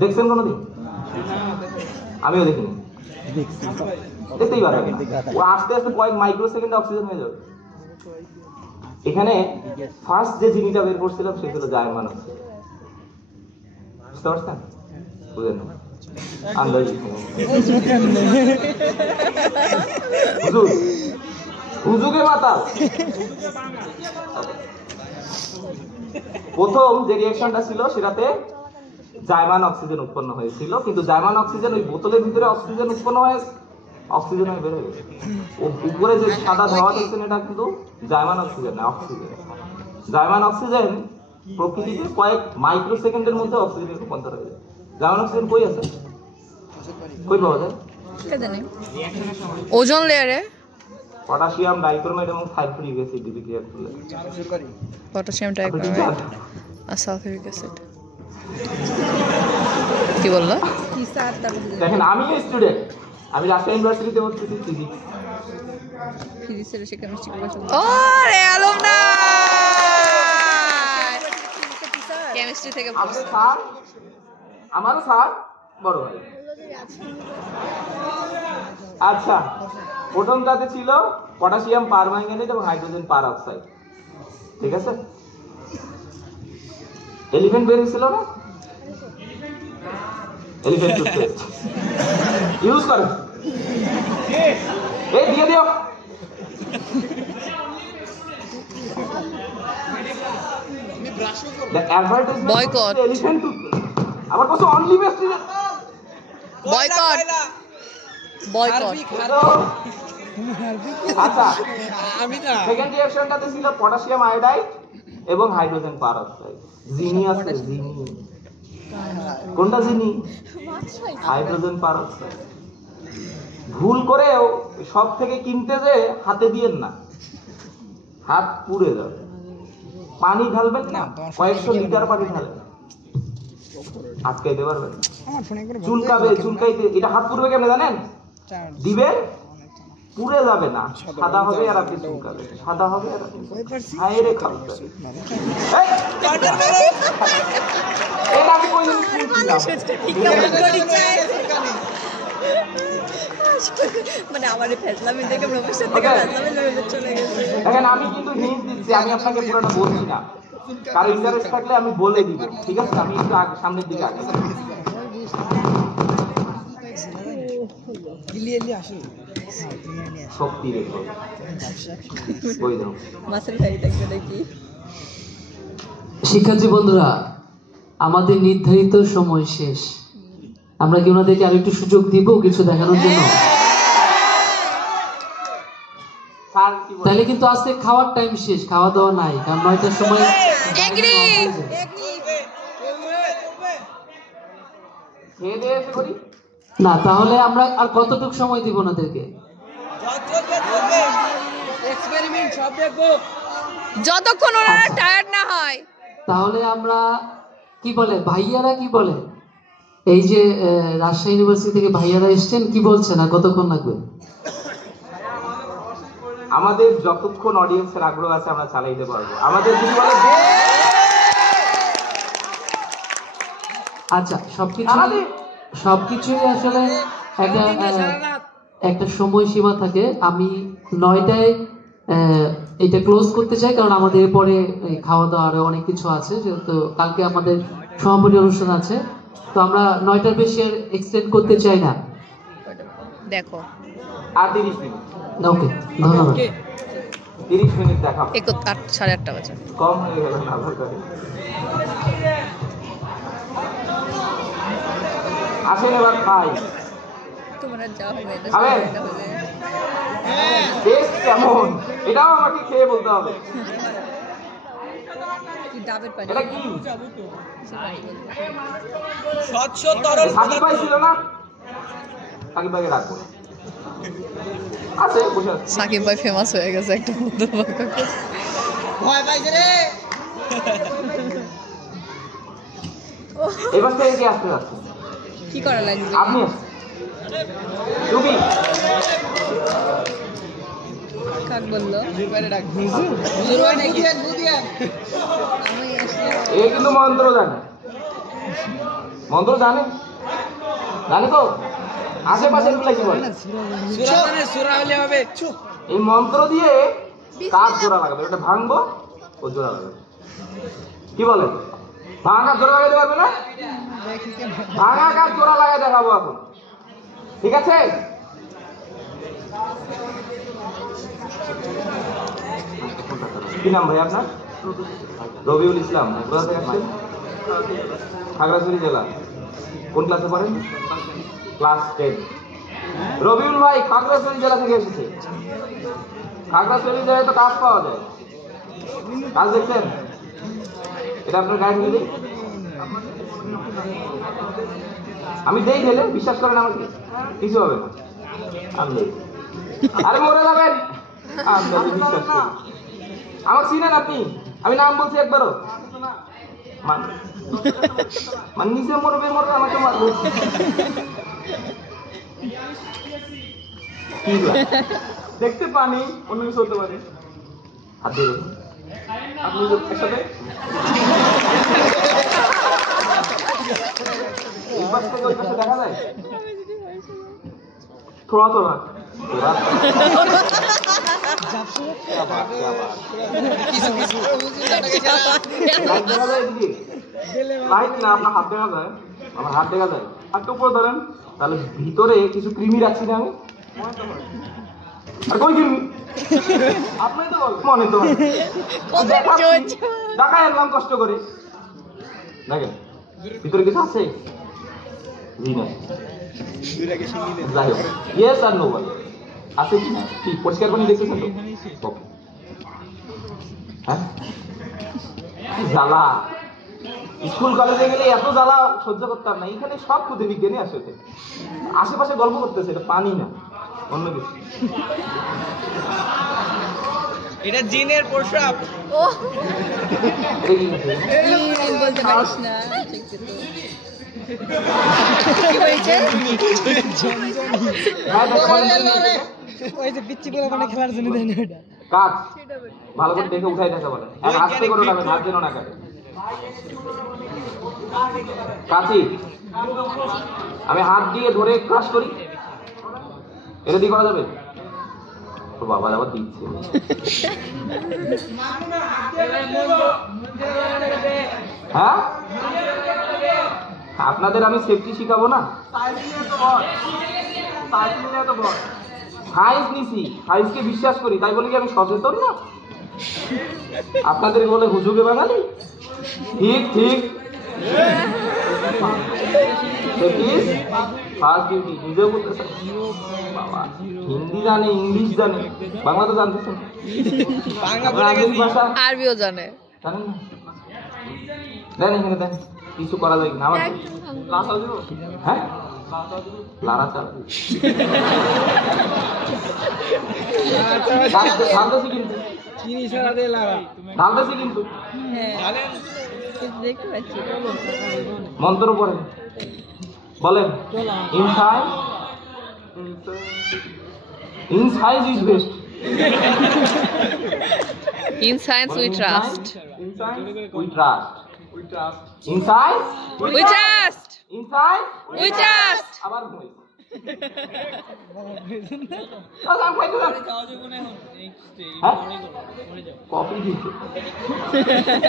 দেখছেন কোনোদিন? আমিও দেখিনি, দেখতেই পারবেন না। ও আস্তে আস্তে কয়েক মাইক্রো সেকেন্ডে অক্সিজেন হয়ে যাবে। এখানে ফার্স্ট যে জিনিসটা বের করছিলাম সেটা হলো জার্মান অক্সিজেন। বুঝতে পারছেন? বুঝেন না? আন্দাজি হুজুগে মাতাল। প্রথম যে রিঅ্যাকশনটা ছিল সেটাতে জার্মান অক্সিজেন উৎপন্ন হয়েছিল, কিন্তু জার্মান অক্সিজেন ওই বোতলের ভিতরে অক্সিজেন উৎপন্ন হয়ে অক্সিজেন হয়ে বের হয়ে গেছে। উপরে যে সাদা ধোঁয়া দেখছেন এটা কিন্তু জার্মান অক্সিজেন না, অক্সিজেন। জার্মান অক্সিজেন প্রকৃতিতে কয়েক মাইক্রো সেকেন্ডের মধ্যে অক্সিজেনে রূপান্তর হয়ে যায়। জার্মান অক্সিজেন কই আছে? কই পাওয়া যায়? কে জানে? ওজন লেয়ারে পটাশিয়াম ডাইক্রোমেট এবং সালফিউরিক অ্যাসিড বিক্রিয়া করলে পটাশিয়াম ডাইক্রোমেট আর সালফিউরিক অ্যাসিড। কি বললা? কি স্যার? দেখেন, আমি স্টুডেন্ট, আমি রাজশাহী ইউনিভার্সিটিতে পড়তেছি ফিজিক্স। ফিজিক্সের সে কেমিস্ট্রি পড়াশোনা। ওরে অলুমনাই কেমিস্ট্রি থেকে আমাদের স্যার, আমারও স্যার বড় ভাই। আচ্ছা, প্রথমটাতে ছিল পটাশিয়াম পারম্যাঙ্গানেট এবং হাইড্রোজেন পারঅক্সাইড, ঠিক আছে? এলিফ্যান্ট বের হয়েছিল না? এলিফ্যান্ট টুথপেস্ট ইউজ করে এই দিয়ে দিও। The advertisement Boycott. of the elephant toothpaste. আবার কত অনলি বেস্ট বয়কট বয়কট। আচ্ছা, আমি না সেকেন্ড রিঅ্যাকশনটাতে ছিল পটাশিয়াম আয়োডাইড এবং হাইড্রোজেন পারঅক্সাইড। জিনি আছে, জিনি। কোনটা জিনি? Hydrogen peroxide. ভুল করেও সব থেকে কিনতে যে হাতে দিয়েন না, হাত পুড়ে যাবে। পানি ঢালবেন না, কয়েকশো লিটার পানি ঢালবেন, আটকাইতে পারবেন। চুলকাবে, চুলকাইতে, এটা হাত পুড়বে কেমনে জানেন? দিবেন, পুড়ে যাবে না, সাদা হবে আর আপনি চুলকাবে, সাদা হবে আর আপনি হায়রে খাবে। এটা আমি কই মানে আমার ফেসলামি থেকে প্রফেসর থেকে ফেসলামি লেভেলে চলে গেছে। দেখেন, আমি কিন্তু হিন্ট দিচ্ছি, আমি আপনাকে পুরোটা বলছি না। কারো ইন্টারেস্ট থাকলে আমি বলে দিব, ঠিক আছে? আমি একটু সামনের দিকে আগে শক্তি রেখো, বই দাও। মাসের ভাই দেখবে নাকি? শিক্ষার্থী বন্ধুরা, আমাদের নির্ধারিত সময় শেষ। আমরা কি ওনাদেরকে আরেকটু সুযোগ দিব কিছু দেখানোর জন্য? তাহলে কিন্তু আজকে খাওয়ার টাইম শেষ, খাওয়া দাওয়া নাই, কারণ 9টার সময় খেয়ে দিয়ে এসে করি। না, তাহলে আমরা আর কতটুকু সময় দিব ওনাদেরকে? এক্সপেরিমেন্ট সব দেখবো যতক্ষণ ওনারা টায়ার্ড না হয়। তাহলে আমরা কি বলে, ভাইয়ারা কি বলে, এই যে রাজশাহী ইউনিভার্সিটি থেকে ভাইয়ারা এসছেন, কি বলছেন আর কতক্ষণ লাগবে? আমাদের যতক্ষণ অডিয়েন্সের আগ্রহ আছে আমরা চালাইতে পারবো। আমাদের যদি বলে আচ্ছা, সবকিছুই আসলে একটা সময়সীমা থাকে। আমি 9টায় এটা ক্লোজ করতে চাই, কারণ আমাদের এরপরে খাওয়া দাওয়া আরো অনেক কিছু আছে, যেহেতু কালকে আমাদের সমাপনী অনুষ্ঠান আছে। তো আমরা 9টার বেশি আর এক্সটেন্ড করতে চাই না। দেখো আর 30 মিনিট। ওকে, ধন্যবাদ। 30 মিনিট দেখাবো। 8:30 বাজে। কম হয়ে গেল না আবার করে। আসেন এবার খাই। তোমরা যাও হবে এটা খাবেন? এটা হবে। টেস্ট কেমন এটাও আমাকে খেয়ে বলতে হবে। কি ডাবের পানি? এটা কি? স্বচ্ছ তরল সাকিব ভাই ছিল না? সাকিব ভাইকে রাখবো। আছে বসে আছে। সাকিব ভাই ফেমাস হয়ে গেছে একটা ভয় পাইছে রে। এবার থেকে কি আসতে যাচ্ছে? কি করা লাগবে? আপনি আসুন। তুমি কাক বললো এবারে ডাক হুজুর হয় নাকি? আমি আসলে এ কিন্তু মন্ত্র জানে। মন্ত্র জানে? জানে তো? আশেপাশের গুলা কি বলে? সূরা মানে সূরা হলে হবে। চুপ। এই মন্ত্র দিয়ে কাজ জোড়া লাগাবে। এটা ভাঙবো, ও জোড়া লাগাবে। কি বলে? ভাঙা জোড়া লাগাইতে পারবে না? ভাঙা কাজ জোড়া লাগাই দেখাবো এখন। ঠিক আছে? কি নাম ভাই আপনার? রবিউল ইসলাম। কোথা থেকে আসছেন? খাগড়াছড়ি জেলা। কোন ক্লাসে পড়েন? ক্লাস 10। রবিউল ভাই খাগড়াছড়ি জেলা থেকে এসেছে। খাগড়াছড়ি জেলায় তো কাজ পাওয়া যায়। কাজ দেখছেন? এটা আপনার গায়ে ফেলে দিই। আমি দেই ফেলে, বিশ্বাস করেন আমাকে, কিছু হবে না। আমি আরে মরে যাবেন। আমি বিশ্বাস করি। আমার চিনেন আপনি? আমি নাম বলছি একবারও। মানে নিচে মরবে, আমাকে মারবে। দেখতে পানি অন্য কিছু হতে পারে। হাত দিয়ে দেখুন। আপনি একসাথে দেখা যায় থোড়া থোড়া লাইট না, আপনার হাত দেখা যায়। আমার হাত দেখা যায়। হাতটা উপরে ধরেন, তাহলে ভিতরে কিছু কৃমি রাখছি না আমি। আর কই কৃমি? আপনি তো মনে তো দেখা এলাম কষ্ট করে। দেখেন ভিতরে কিছু আছে? জি না। যাই হোক, ইয়েস আর নো বল আছে কি না? কি পরিষ্কার পানি দেখতেছেন তো? হ্যাঁ, কি জ্বালা! স্কুল কলেজে গেলে এত জ্বালা সহ্য করতাম না। এখানে সব খুদে বিজ্ঞানী আসে। আশেপাশে গল্প করতেছে, এটা পানি না, অন্য কিছু। এটা জিনের প্রসাব। ও বলতে পারিস না। কি বলছে? ওই যে পিচ্চি বলে মানে খেলার জন্য দেয় না ওটা। কাজ ভালো করে দেখে উঠাই দেখা বলে। আস্তে করে উঠাবেন, হাত যেন না কাটে। কাছি আমি হাত দিয়ে ধরে ক্রাশ করি, এটা দিয়ে করা যাবে? তো বাবা আবার দিচ্ছে। হ্যাঁ, আপনাদের আমি সেফটি শিখাবো না? সায়েন্স নিছি, সায়েন্সকে বিশ্বাস করি, তাই বলে কি আমি সচেতন না? আপনাদের বলে হুজুগে বাঙালি। ঠিক ঠিক, ফার্স্ট ডিউটি নিজেও বলতেছে। বাবা হিন্দি জানে, ইংলিশ জানে, বাংলা তো জানতেছেন। ভাষা আরবিও জানে। জানেন না? দেন এখানে দেন, কিছু করা যায় কিনা? আমার হ্যাঁ লারা চালা ঢালতেছি কিন্তু চিনি ছাড়া দিয়ে লাড়া ঢালতেছি কিন্তু হ্যাঁ দেখতে পাচ্ছি মন্ত্র পড়েন বলেন inside inside is best In science we trust. Inside we trust. Inside We trust. inside We trust. আবার বই আচ্ছা খাই দিলাম হ্যাঁ কপি দিতে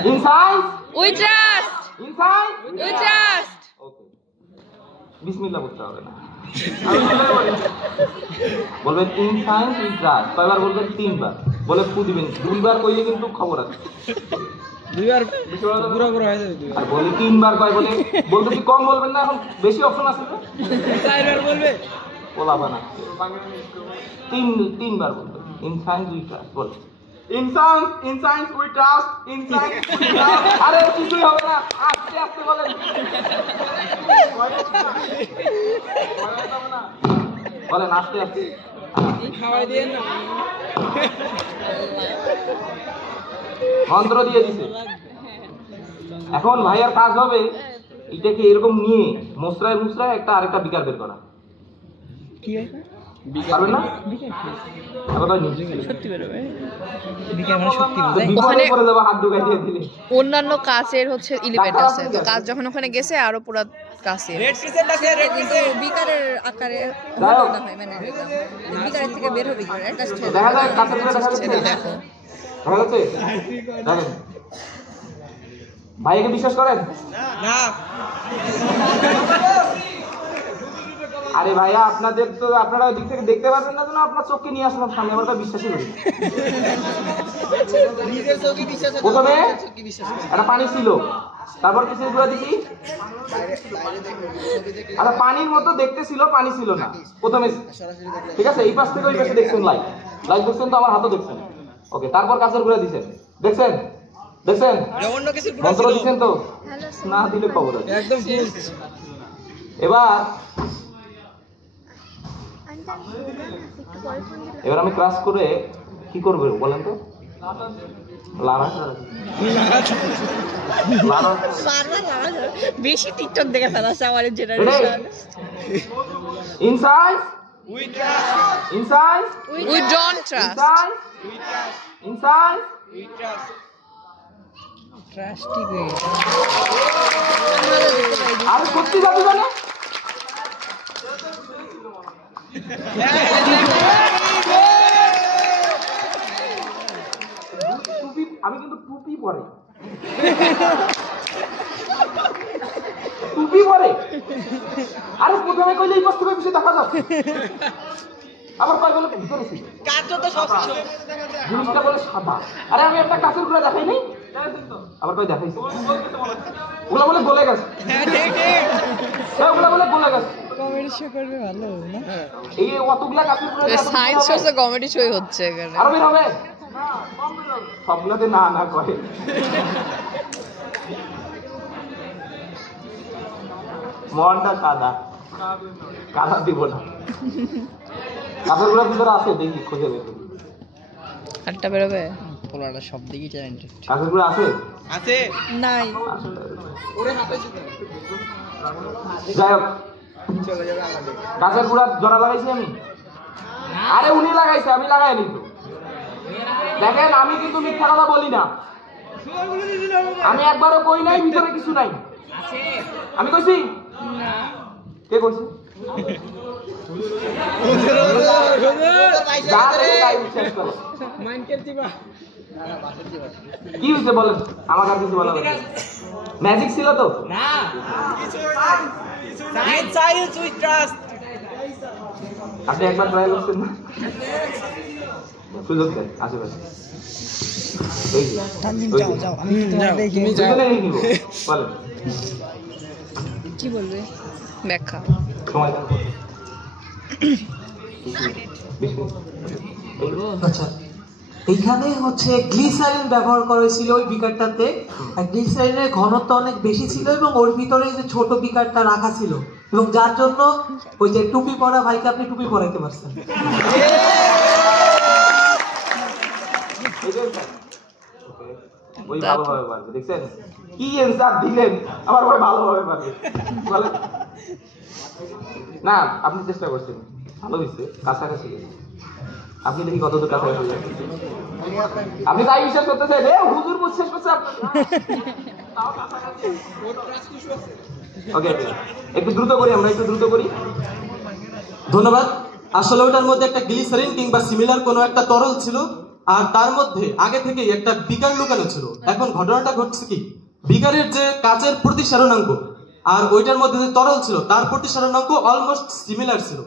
inside We trust. Inside We trust. ওকে বিসমিল্লাহ বলতে হবে না বলবেন ইনসাইড উই ট্রাস্ট কয়বার বলবেন তিনবার বলে ফু দিবেন দুইবার কইলে কিন্তু খবর আছে দুইবার পুরো পুরো হয়ে যাবে আর বলে তিনবার কয় বলে বলতে কি কম বলবেন না এখন বেশি অপশন আছে না চারবার বলবে বলাবা না তিনবার বলবেন inside we trust ball inside we trust inside আরে কিছুই হবে না আস্তে আস্তে বলেন বলেন আস্তে আস্তে খাওয়াই দিয়ে না মন্ত্র দিয়ে দিছে এখন ভাইয়ার কাজ হবে এটাকে এরকম নিয়ে মুসরায় মুসরায় একটা আরেকটা বিকার বের করা কি পারবেন না আবার নিচে সত্যি বেরোবে বিকার মানে সত্যি বিপদে পড়ে যাবে হাত ঢুকাই দিয়ে দিলে অন্যান্য কাচের হচ্ছে এলিভেট আছে তো কাচ যখন ওখানে গেছে আরো পুরো কাছে রেড পিসেট আছে রেড পিসেট বিকারের আকারে যাই হোক। না হয় মানে বিকারের থেকে বের হবে কি করে একটা দেখা যায় কাছে করে দেখা যাচ্ছে দেখো দেখা যাচ্ছে দেখেন ভাইকে বিশ্বাস করেন না আরে ভাইয়া আপনাদের তো আপনারা ওই দিক থেকে দেখতে পারবেন না যেন আপনার চোখকে নিয়ে আসলাম সামনে আমার তো বিশ্বাসই করি নিজের চোখে বিশ্বাস প্রথমে একটা পানি ছিল তারপর কিছু গুলো দেখি আচ্ছা পানির মতো দেখতে ছিল পানি ছিল না প্রথমে ঠিক আছে এই পাশ থেকে ওই পাশে দেখছেন লাইভ লাইভ দেখছেন তো আমার হাতও দেখছেন ওকে তারপর কাছের গুলো দিছেন দেখছেন দেখছেন অন্য কিছু মন্ত্র দিচ্ছেন তো না দিলে খবর আছে একদম ফুল এবার এবার আমি ক্লাস করে কি করবো বলেন তো লারা লারা বেশি টিকটক দেখে ফেলাছে আমার generation inside inside We don't trust. Inside inside ট্রাস্টি গে আর সত্যি যাবে জানে টুপি আমি কিন্তু টুপি পরে টুপি পরে আরে প্রথমে কইলে এই বস্তু বেশি দেখা যাচ্ছে আবার কয় বলে ভিতরে ছিল কাজ তো সব জিনিসটা বলে সাদা আরে আমি একটা কাঁচের গুঁড়া দেখাই নাই আবার কই দেখাইছি ওগুলা বলে গলে গেছে ওগুলা বলে গলে গেছে কমেডি শো করবে ভালো না এই অতগুলা কাঁচের গুঁড়া সায়েন্স শোতে কমেডি শোই হচ্ছে এখানে আরো বের হবে সবগুলাতে না না করে মনটা সাদা কাদা দিব না কাঁচের গুঁড়া ভিতরে আছে দেখি খুঁজে বের করি আটটা বেরোবে পোলাটা সব দিকেই ট্যালেন্টেড কাঁচের গুঁড়া আছে আছে নাই যাই হোক গাছের গুঁড়া জড়া লাগাইছি আমি আরে উনি লাগাইছে আমি লাগাইনি তো দেখেন আমি কিন্তু মিথ্যা কথা বলি না আমি একবারও কই নাই ভিতরে কিছু নাই আমি কইছি কে কইছে কি হয়েছে বলেন আমার কাছে কিছু বলা ম্যাজিক ছিল তো না সায়েন্স উই ট্রাস্ট আপনি একবার ট্রাই করছেন না সুযোগ দেন আশেপাশে যাও আমি তোমার দেখি বলেন কি বলবে ব্যাখ্যা সময় দেন আচ্ছা এইখানে হচ্ছে গ্লিসারিন ব্যবহার করা হয়েছিল ওই বিকারটাতে আর গ্লিসারিনের ঘনত্ব অনেক বেশি ছিল এবং ওর ভিতরে যে ছোট বিকারটা রাখা ছিল এবং যার জন্য ওই যে টুপি পরা ভাইকে আপনি টুপি পরাইতে পারছেন। ওই ভালোভাবে পারবে, দেখছেন কি অ্যান্সার দিলেন, আমার ভাই ভালোভাবে পারবে বলেন। না আপনি চেষ্টা করছেন, ভালো হয়েছে, কাছাকাছি গেছে। আপনি দেখি কতদূর কাছাকাছি যাচ্ছেন। আপনি তাই বিশ্বাস করতেছেন হুজুর বুঝ শেষ করছে ওকে একটু দ্রুত করি, আমরা একটু দ্রুত করি। ধন্যবাদ। আসলে ওটার মধ্যে একটা গ্লিসারিন কিংবা সিমিলার কোনো একটা তরল ছিল, আর তার মধ্যে আগে থেকেই একটা বিকার লুকানো ছিল। এখন ঘটনাটা ঘটছে কি, বিকারের যে কাচের প্রতিসারণাঙ্ক আর ওইটার মধ্যে যে তরল ছিল তার প্রতিসারণাঙ্ক অলমোস্ট সিমিলার ছিল।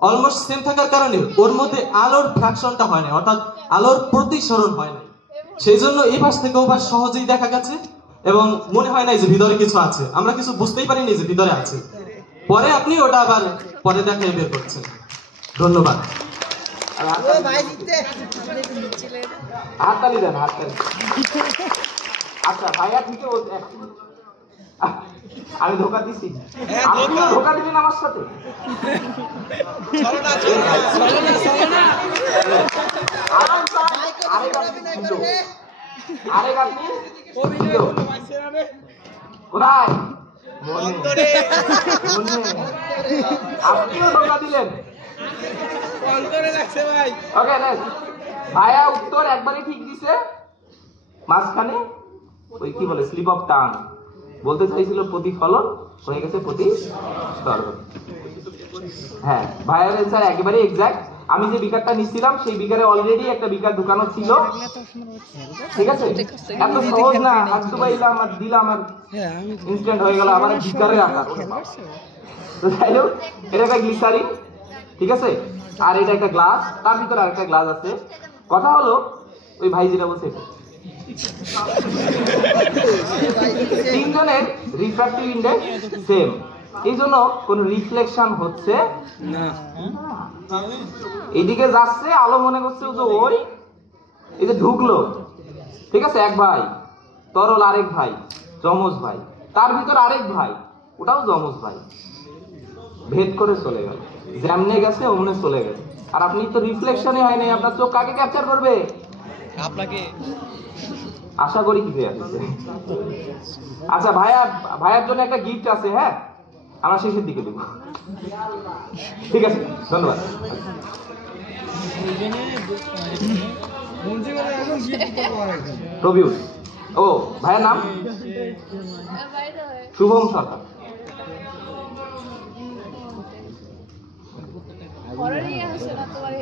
অলমোস্ট সেম থাকার কারণে ওর মধ্যে আলোর ফ্র্যাকশনটা হয় না, অর্থাৎ আলোর প্রতিসরণ হয় না। সেই জন্য এই পাশ থেকে ও পাশ সহজেই দেখা গেছে এবং মনে হয় না যে ভিতরে কিছু আছে। আমরা কিছু বুঝতেই পারিনি যে ভিতরে আছে, পরে আপনি ওটা আবার পরে দেখাই বের করছেন। ধন্যবাদ। হাততালি দেন, হাততালি। আচ্ছা ভাইয়া ঠিক বলছে, আমি ধোকা দিছি, আপনিও ধোকা দিবেন আমার সাথে। আরেক আপনি কোথায় আপনিও ধোকা দিলেন। ওকে ভাইয়া উত্তর একবারে ঠিক দিছে, মাঝখানে ওই কি বলে স্লিপ অফ টাং বলতে চাইছিল প্রতিফলন, হয়ে গেছে প্রতিসরণ। হ্যাঁ ভাইয়ার অ্যান্সার একেবারে এক্সাক্ট। আমি যে বিকারটা নিচ্ছিলাম সেই বিকারে অলরেডি একটা বিকার ঢুকানো ছিল, ঠিক আছে? এত সহজ না, হাত ডুবাইলাম আর দিলাম আর ইনস্ট্যান্ট হয়ে গেল আমার বিকারের আকার। তো যাই হোক, এটা একটা গ্লিসারিন, ঠিক আছে, আর এটা একটা গ্লাস, তার ভিতরে আরেকটা গ্লাস আছে। কথা হলো ওই ভাই যেটা বলছে তিনজনের রিফ্র্যাক্টিভ ইন্ডেক্স সেম, এই জন্য কোন রিফ্লেকশন হচ্ছে না। এইদিকে যাচ্ছে আলো, মনে করছে যে ওই এই যে ঢুকলো, ঠিক আছে, এক ভাই তরল, আরেক ভাই যমজ ভাই, তার ভিতর আরেক ভাই ওটাও যমজ ভাই, ভেদ করে চলে গেল, যেমনে গেছে ওমনে চলে গেছে। আর আপনি তো রিফ্লেকশনই হয় নাই, আপনার চোখ কাকে ক্যাপচার করবে? আপনাকে। আশা করি কি আছে। আচ্ছা ভাইয়ার জন্য একটা গিফট আছে, হ্যাঁ আমরা শেষের দিকে দেব, ঠিক আছে? ধন্যবাদ। রবিউল, ও ভাইয়ের নাম শুভম সরকার।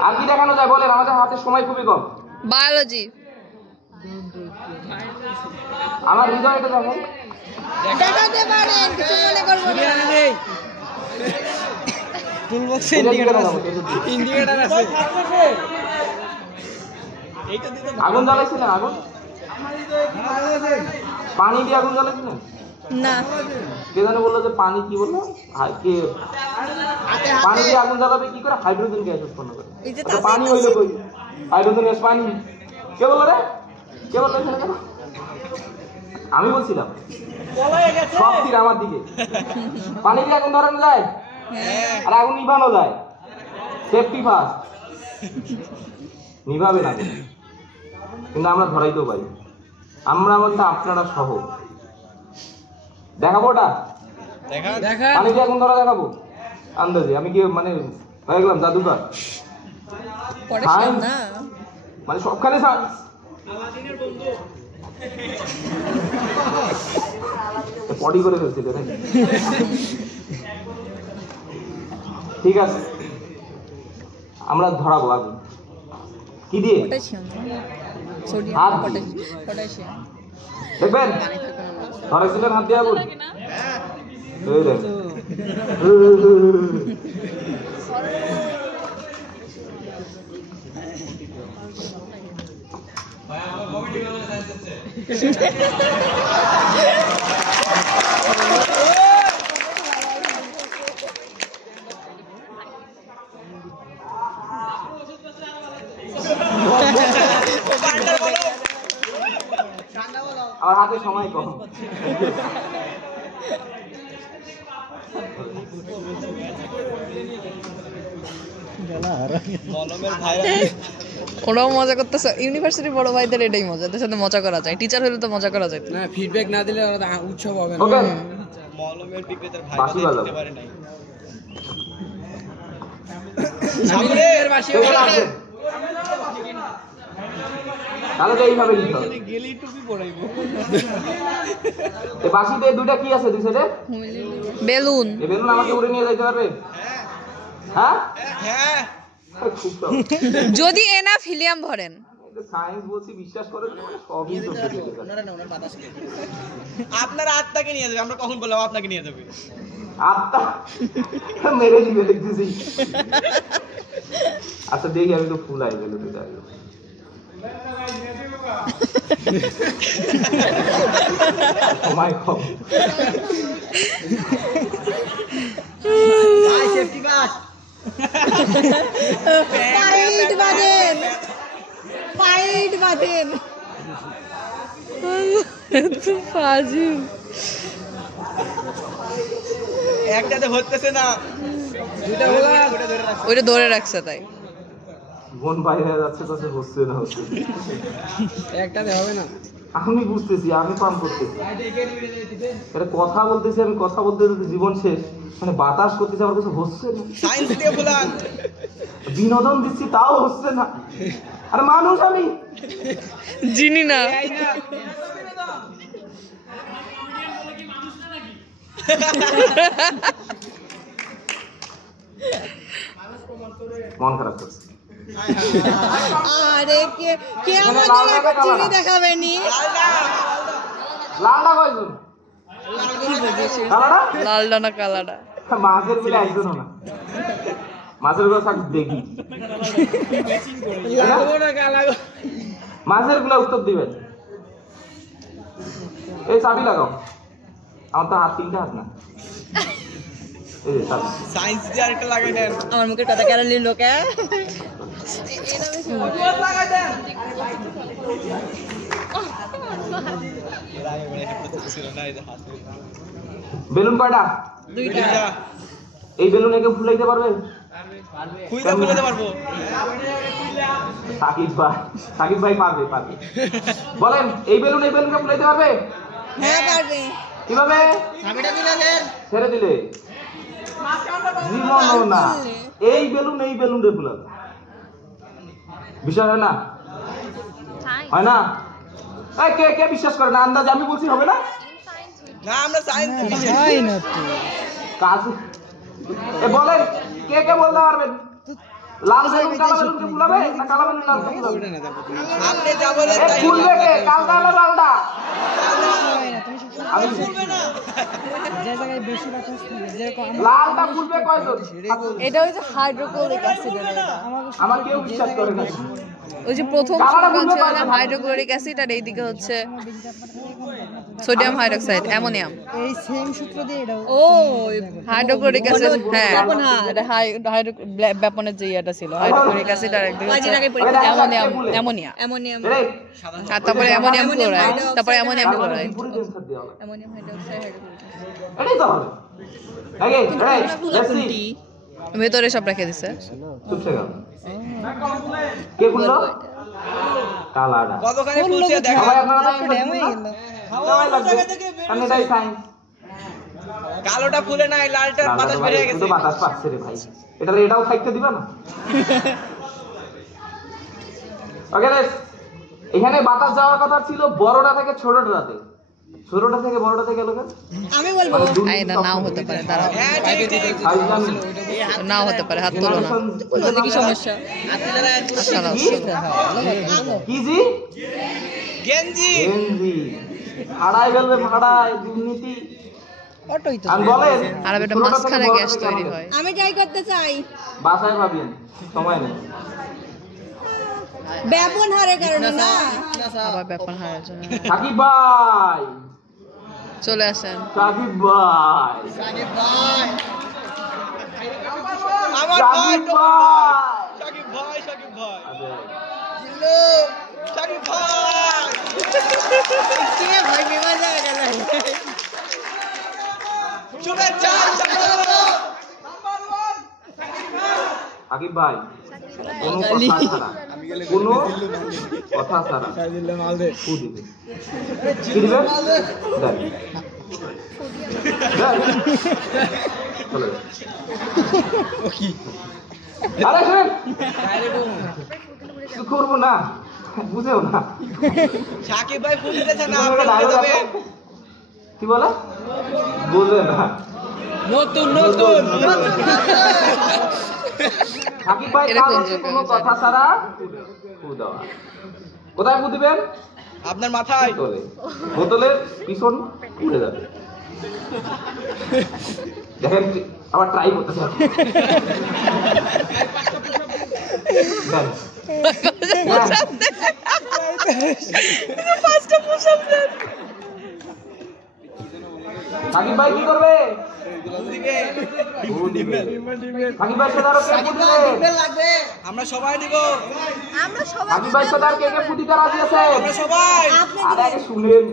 আর কি দেখানো যায় বলেন, আমাদের হাতে সময় খুবই কম। বায়োলজি। আমার হৃদয়টা দেখেন, দেখাতে পারেন, কিছু মনে করবেন না। টুলবক্সে ইন্ডিকেটর আছে, ইন্ডিকেটর আছে। আগুন জ্বালাইছিলেন? আগুন পানি দিয়ে আগুন জ্বালাইছিলেন না? কে জানে বললো যে পানি, কি বললো কে পানি দিয়ে আগুন জ্বালাবে কি করে? হাইড্রোজেন গ্যাস উৎপন্ন করে। পানি হইলো কই? হাইড্রোজেন গ্যাস পানি কে বললো রে? কে বললো? আমি বলছিলাম, সব তীর আমার দিকে। পানি দিয়ে আগুন ধরানো যায় আর আগুন নিভানো যায়, সেফটি ফার্স্ট। নিভাবে না কিন্তু আমরা ধরাইতেও পারি, আমরা বলতে আপনারা সহ। দেখাবো ওটা, পানি দিয়ে আগুন ধরা দেখাবো আন্দাজে। আমি কি মানে হয়ে গেলাম জাদুকর? মানে সবখানে পটি করে ফেলছিল নাকি? ঠিক আছে, আমরা ধরাবো আগুন কি দিয়ে? দেখবেন ধরেছিলেন হাত দিয়ে আগুন। আমার হাতে সময় কম। ওরাও মজা করতেছে, ইউনিভার্সিটির বড় ভাইদের এটাই মজা, এদের সাথে মজা করা যায়, টিচার হলে তো মজা করা যায় না, ফিডব্যাক না দিলে ওরা উৎসব হবে না। ওকে মলমের বিক্রেতার ভাই বাসি বাজাও। দিতে পারে নাই। সামনের বাসি বাজাও। তাহলে তো এইভাবে লিখতে হবে। গেলি টুপি পরাইবো। এই বাসিতে দুইটা কি আছে দুই সাইডে? বেলুন। এই বেলুন আমাকে উড়ে নিয়ে যাইতে পারবে? হ্যাঁ হ্যাঁ খুব তো যদি এনাফ হিলিয়াম ভরেন। সায়েন্স বলছি বিশ্বাস করেন না, সবই তো ওনারা না, ওনার বাতাস খেয়ে। আপনার আত্মাকে নিয়ে যাবে, আমরা কখন বললাম আপনাকে নিয়ে যাবে? আত্মা মেরে দিবে দেখতেছি। আচ্ছা দেখি আমি তো ফুল আই গেল তো যাই হোক। সময় কম। ভাই সেফটি গার্ড। ফাইট বাদেন, ফাইট বাদেন। তো ফাজিল। একটাতে হতেছে না, দুইটা হলো, ওটা ধরে রাখো। ওইটা ধরে রাখছে তাই। মন বাইরে হয়ে যাচ্ছে তো হচ্ছে না হচ্ছে। একটাতে হবে না। আমি বুঝতেছি, আমি পাম করতেছি। এটা কথা বলতেছি, আমি কথা বলতে বলতে জীবন শেষ, মানে বাতাস করতেছি, আমার কিছু হচ্ছে না। সায়েন্স দিয়ে বলান। বিনোদন দিচ্ছি তাও হচ্ছে না। আরে মানুষ আমি জিনি না। মন খারাপ করছে। আরে কে কে আমাদের একটা চিনি দেখাবে নি? লালটা কয়জন? কালাটা? লালডা না কালাডা? মাছের বলে একজনও না। মাছের গুলো থাক দেখি। লাগবো না লাগবো। মাছের গুলো উত্তর দিবেন। এই চাবি লাগাও। আমার তো হাত তিনটা হাত না। এই যে চাবি। সায়েন্স দিয়ে আরেকটা লাগাই দেন। আমার মুখের কথা কেন নিল কে? বেলুন কয়টা? দুইটা। এই বেলুন একে ফুলাইতে পারবে? খুইলা ফুলাতে পারবো। সাকিব ভাই পারবে পারবে। বলেন এই বেলুনকে ফুলাইতে পারবে? হ্যাঁ পারবে। কিভাবে? চাবিটা দিলে দেন। ছেড়ে দিলে জীবনও না। এই বেলুন রে ফুলাবে, বিষয় হয় না? হয় না? এই কে কে বিশ্বাস করে না? আন্দাজ আমি বলছি হবে না? না আমরা সায়েন্স হয় না তো। কাজ এ বলেন কে কে বলতে পারবেন? লাল বেলুন কালা বেলুনকে ফুলাবে না কালা বেলুন লালকে ফুলাবে? আপনি যা বলেন এ তাই ফুলবে কে? কালটা না লালটা? আমি যে জায়গায় বেশি বাতাস থাকে, যেরকম লালটা ফুলবে কয়জন? এটা ওই যে হাইড্রোক্লোরিক অ্যাসিড এটা। আমার কেউ বিশ্বাস করে না। ওই যে প্রথম স্লোগান ছিল না হাইড্রোক্লোরিক অ্যাসিড, আর এইদিকে হচ্ছে সোডিয়াম হাইড্রোক্সাইড অ্যামোনিয়াম। এই সেম সূত্র দিয়ে এটাও ও হাইড্রোক্লোরিক অ্যাসিড, হ্যাঁ এটা ব্যাপনের যে ইয়েটা ছিল হাইড্রোক্লোরিক অ্যাসিড, আর একদিকে হচ্ছে অ্যামোনিয়াম, এই, আর তারপরে অ্যামোনিয়াম ক্লোরাইড, তারপরে অ্যামোনিয়াম ক্লোরাইড, পুরো ক্যান্সার দেওয়া হবে। Ammonium hydroxide. এটাই তো হবে। আগে এই লেটস সি। ভেতরে সব রেখে দিছে। চুপসে গেল। কে ফুললো? কালাটা। কতখানি ফুলছে দেখা। সবাই আপনারা তো সময় লাগবে। কারণ এটাই সাইন্স। কালোটা ফুলে নাই, লালটার বাতাস বের হয়ে গেছে। তো বাতাস পাচ্ছে রে ভাই। এটাও থাকতে দিবা না? Okay let's. এখানে বাতাস যাওয়ার কথা ছিল বড়টা থেকে ছোটটাতে। ছোটটা থেকে বড়টাতে গেল কেন? আমি বলবো এটা নাও হতে পারে, দাঁড়াও হ্যাঁ ঠিক ঠিক। নাও হতে পারে, হাত তোলো না। বলতে কি সমস্যা? কি জি? গেঞ্জি। গেঞ্জি। ভাড়ায় ফেলবে, ভাড়ায় দুর্নীতি। অটোই তো আর বলেন আর এটা মাঝখানে গ্যাস তৈরি হয়। আমি ট্রাই করতে চাই বাসায় ভাবিয়েন, সময় নেই। ব্যাপন হারের কারণে না আবার ব্যাপার হারার জন্য সাকিব ভাই, চলে আসেন। সাকিব ভাই, আমার ভাই সাকিব তো ভাই। সাকিব ভাই, সাকিব ভাই। আরে, জিল্লু, সাকিব ভাই। কে ভাই বিমা জায়গা গেল শুভেচ্ছা, সাকিব সাকিব ভাই কোনো কথা ছাড়া ফু দিবে। কি দিবেন? দেন। চলে যান। আরে শুনেন, কিছু করবো না, বুঝেও না। সাকিব ভাই ফোন দিতেছে না, আপনারা dialogue আছে? কি বলে? বুঝলেন না। নতুন নতুন সাকিব ভাই কাজ হচ্ছে কোনো কথা ছাড়া ফু দেওয়া। কোথায় ফু দিবেন? আপনার মাথায়। বোতলের পিছন উড়ে যাবে। দেখেন আবার ট্রাই করতে চাই। সাকিব ভাই কি করবে? সাকিব ভাই সাথে আরো কে ফু দিবে? আমরা সবাই দিব। সাকিব ভাই সাথে আর কে কে ফু দিতে রাজি আছে? আমরা সবাই। আরে আগে শুনেন,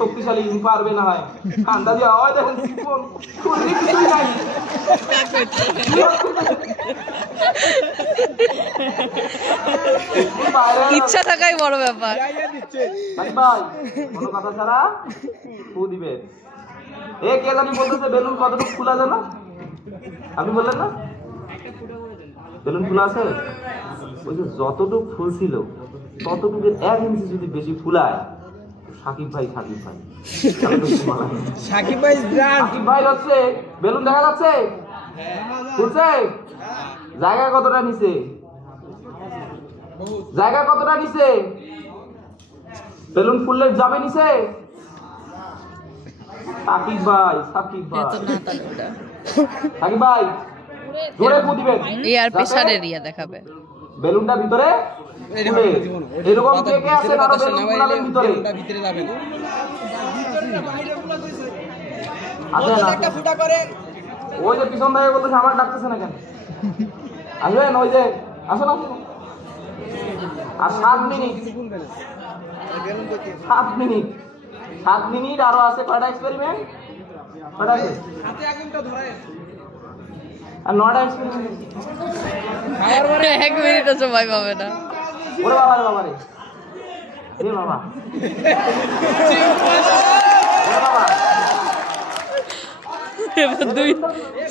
শক্তিশালী পারবে না হয় আন্দাজি হয়। দেখেন সিফন শরীরে কিছুই নাই। ইচ্ছা থাকাই বড় ব্যাপার। ভাই ভাই কোনো কথা ছাড়া ফু দিবেন। এ কে জানি বলতেছে বেলুন কতটুকু খোলা যায় না? আপনি বললেন না বেলুন খোলা আছে? ওই যে যতটুকু ফুল ছিল ততটুকু 1 ইঞ্চি যদি বেশি ফুলায় সাকিব ভাই সাকিব ভাই সাকিব ভাই সাকিব ভাই হচ্ছে বেলুন দেখা যাচ্ছে? বুঝছে জায়গা কতটা নিচে? জায়গা কতটা নিচে? বেলুন ফুললে যাবে নিচে? সাকিব ভাই সাকিব ভাই সাকিব ভাই জোরে ফু দিবেন। এয়ার প্রেসার এরিয়া দেখাবে। বেলুনটা ভিতরে এরকম কে কে আছে আরো বেলুন ফুলালেন ভিতরে? ভিতরে যাবে না। আসেন একটা ফুটা করে। ওই যে পিছন থেকে বলতেছে আমার ডাকতেছে না কেন? আসবেন ওই যে আসেন আসেন। আর 7 মিনিট 7 মিনিট 7 মিনিট আরো আছে। কয়টা এক্সপেরিমেন্ট? কয়টা আছে? হাতে আগুনটা ধরে। আর 9টা এক্সপেরিমেন্ট। 1 মিনিটও সময় পাবে না। ওরে বাবা রে বাবা রে এ বাবা ওরে বাবা এবার দুই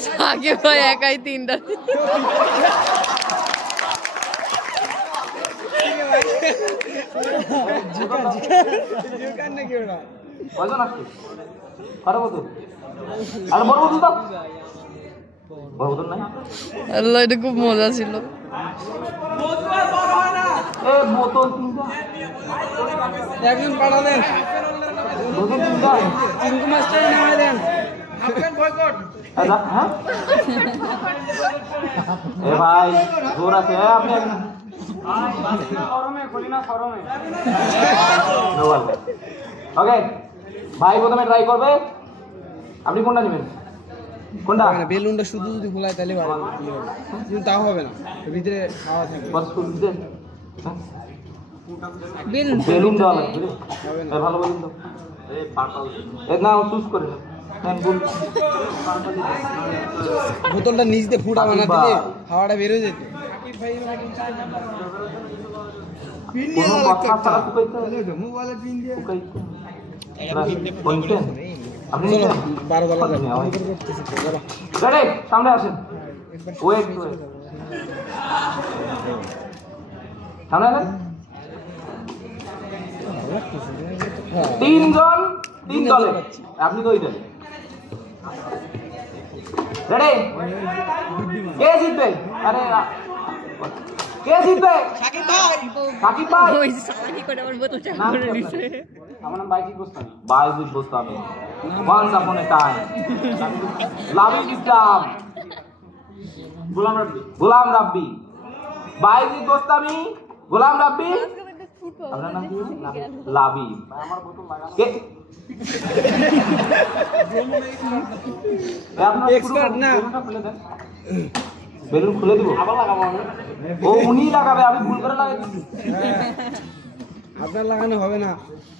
সাকিব ভাই একাই 3টা। কয়জন আসছে? কারো বোতল? আর বড় বোতল দাও। বড় বোতল নাই? আল্লাহ, এটা খুব মজা ছিল। এ বোতল 3টা। একজন পাঠা দেন। বোতল 3টা। চিঙ্কু মাস্টার নামে দেন। হাফেন বয়কট। হ্যাঁ এ ভাই জোর আছে আপনি ওকে ভাই প্রথমে ট্রাই করবে। আপনি কোনটা নেবেন? কোনটা? বেলুনটা শুধু যদি খোলায় তাহলে ভালো, কিন্তু তাও হবে না, ভিতরে হাওয়া থাকবে। বেলুন দেওয়া লাগবে। ভালো বেলুন দাও। না চুজ করে বোতলটা নিচ দিয়ে ফুটা বানা দিলে হাওয়াটা বের হয়ে যেত। সামনে আসেন। ওয়েট সামনে আসেন। 3 জন 3 দলে, আপনি 2 দলে। রেডি? কে জিতবে? আরে কে জিতবে? সাকিব ভাই। সাকিব ভাই। ওই সাকি করে আমার বোতলটা করে দিছে। আমার নাম Baijit Goswami. Baijit Goswami. Once upon a time. লাভিজ ইসলাম। গোলাম রাব্বি। বাইজিৎ গোস্বামী, গোলাম রাব্বি। আপনার নাম কি? লাভি। কে? এক্সপার্ট না। বেলুন খুলে দিব। আবার লাগাবো আমি। ও উনি লাগাবে, আমি ভুল করে লাগাই দিছি। আপনার লাগানো হবে না।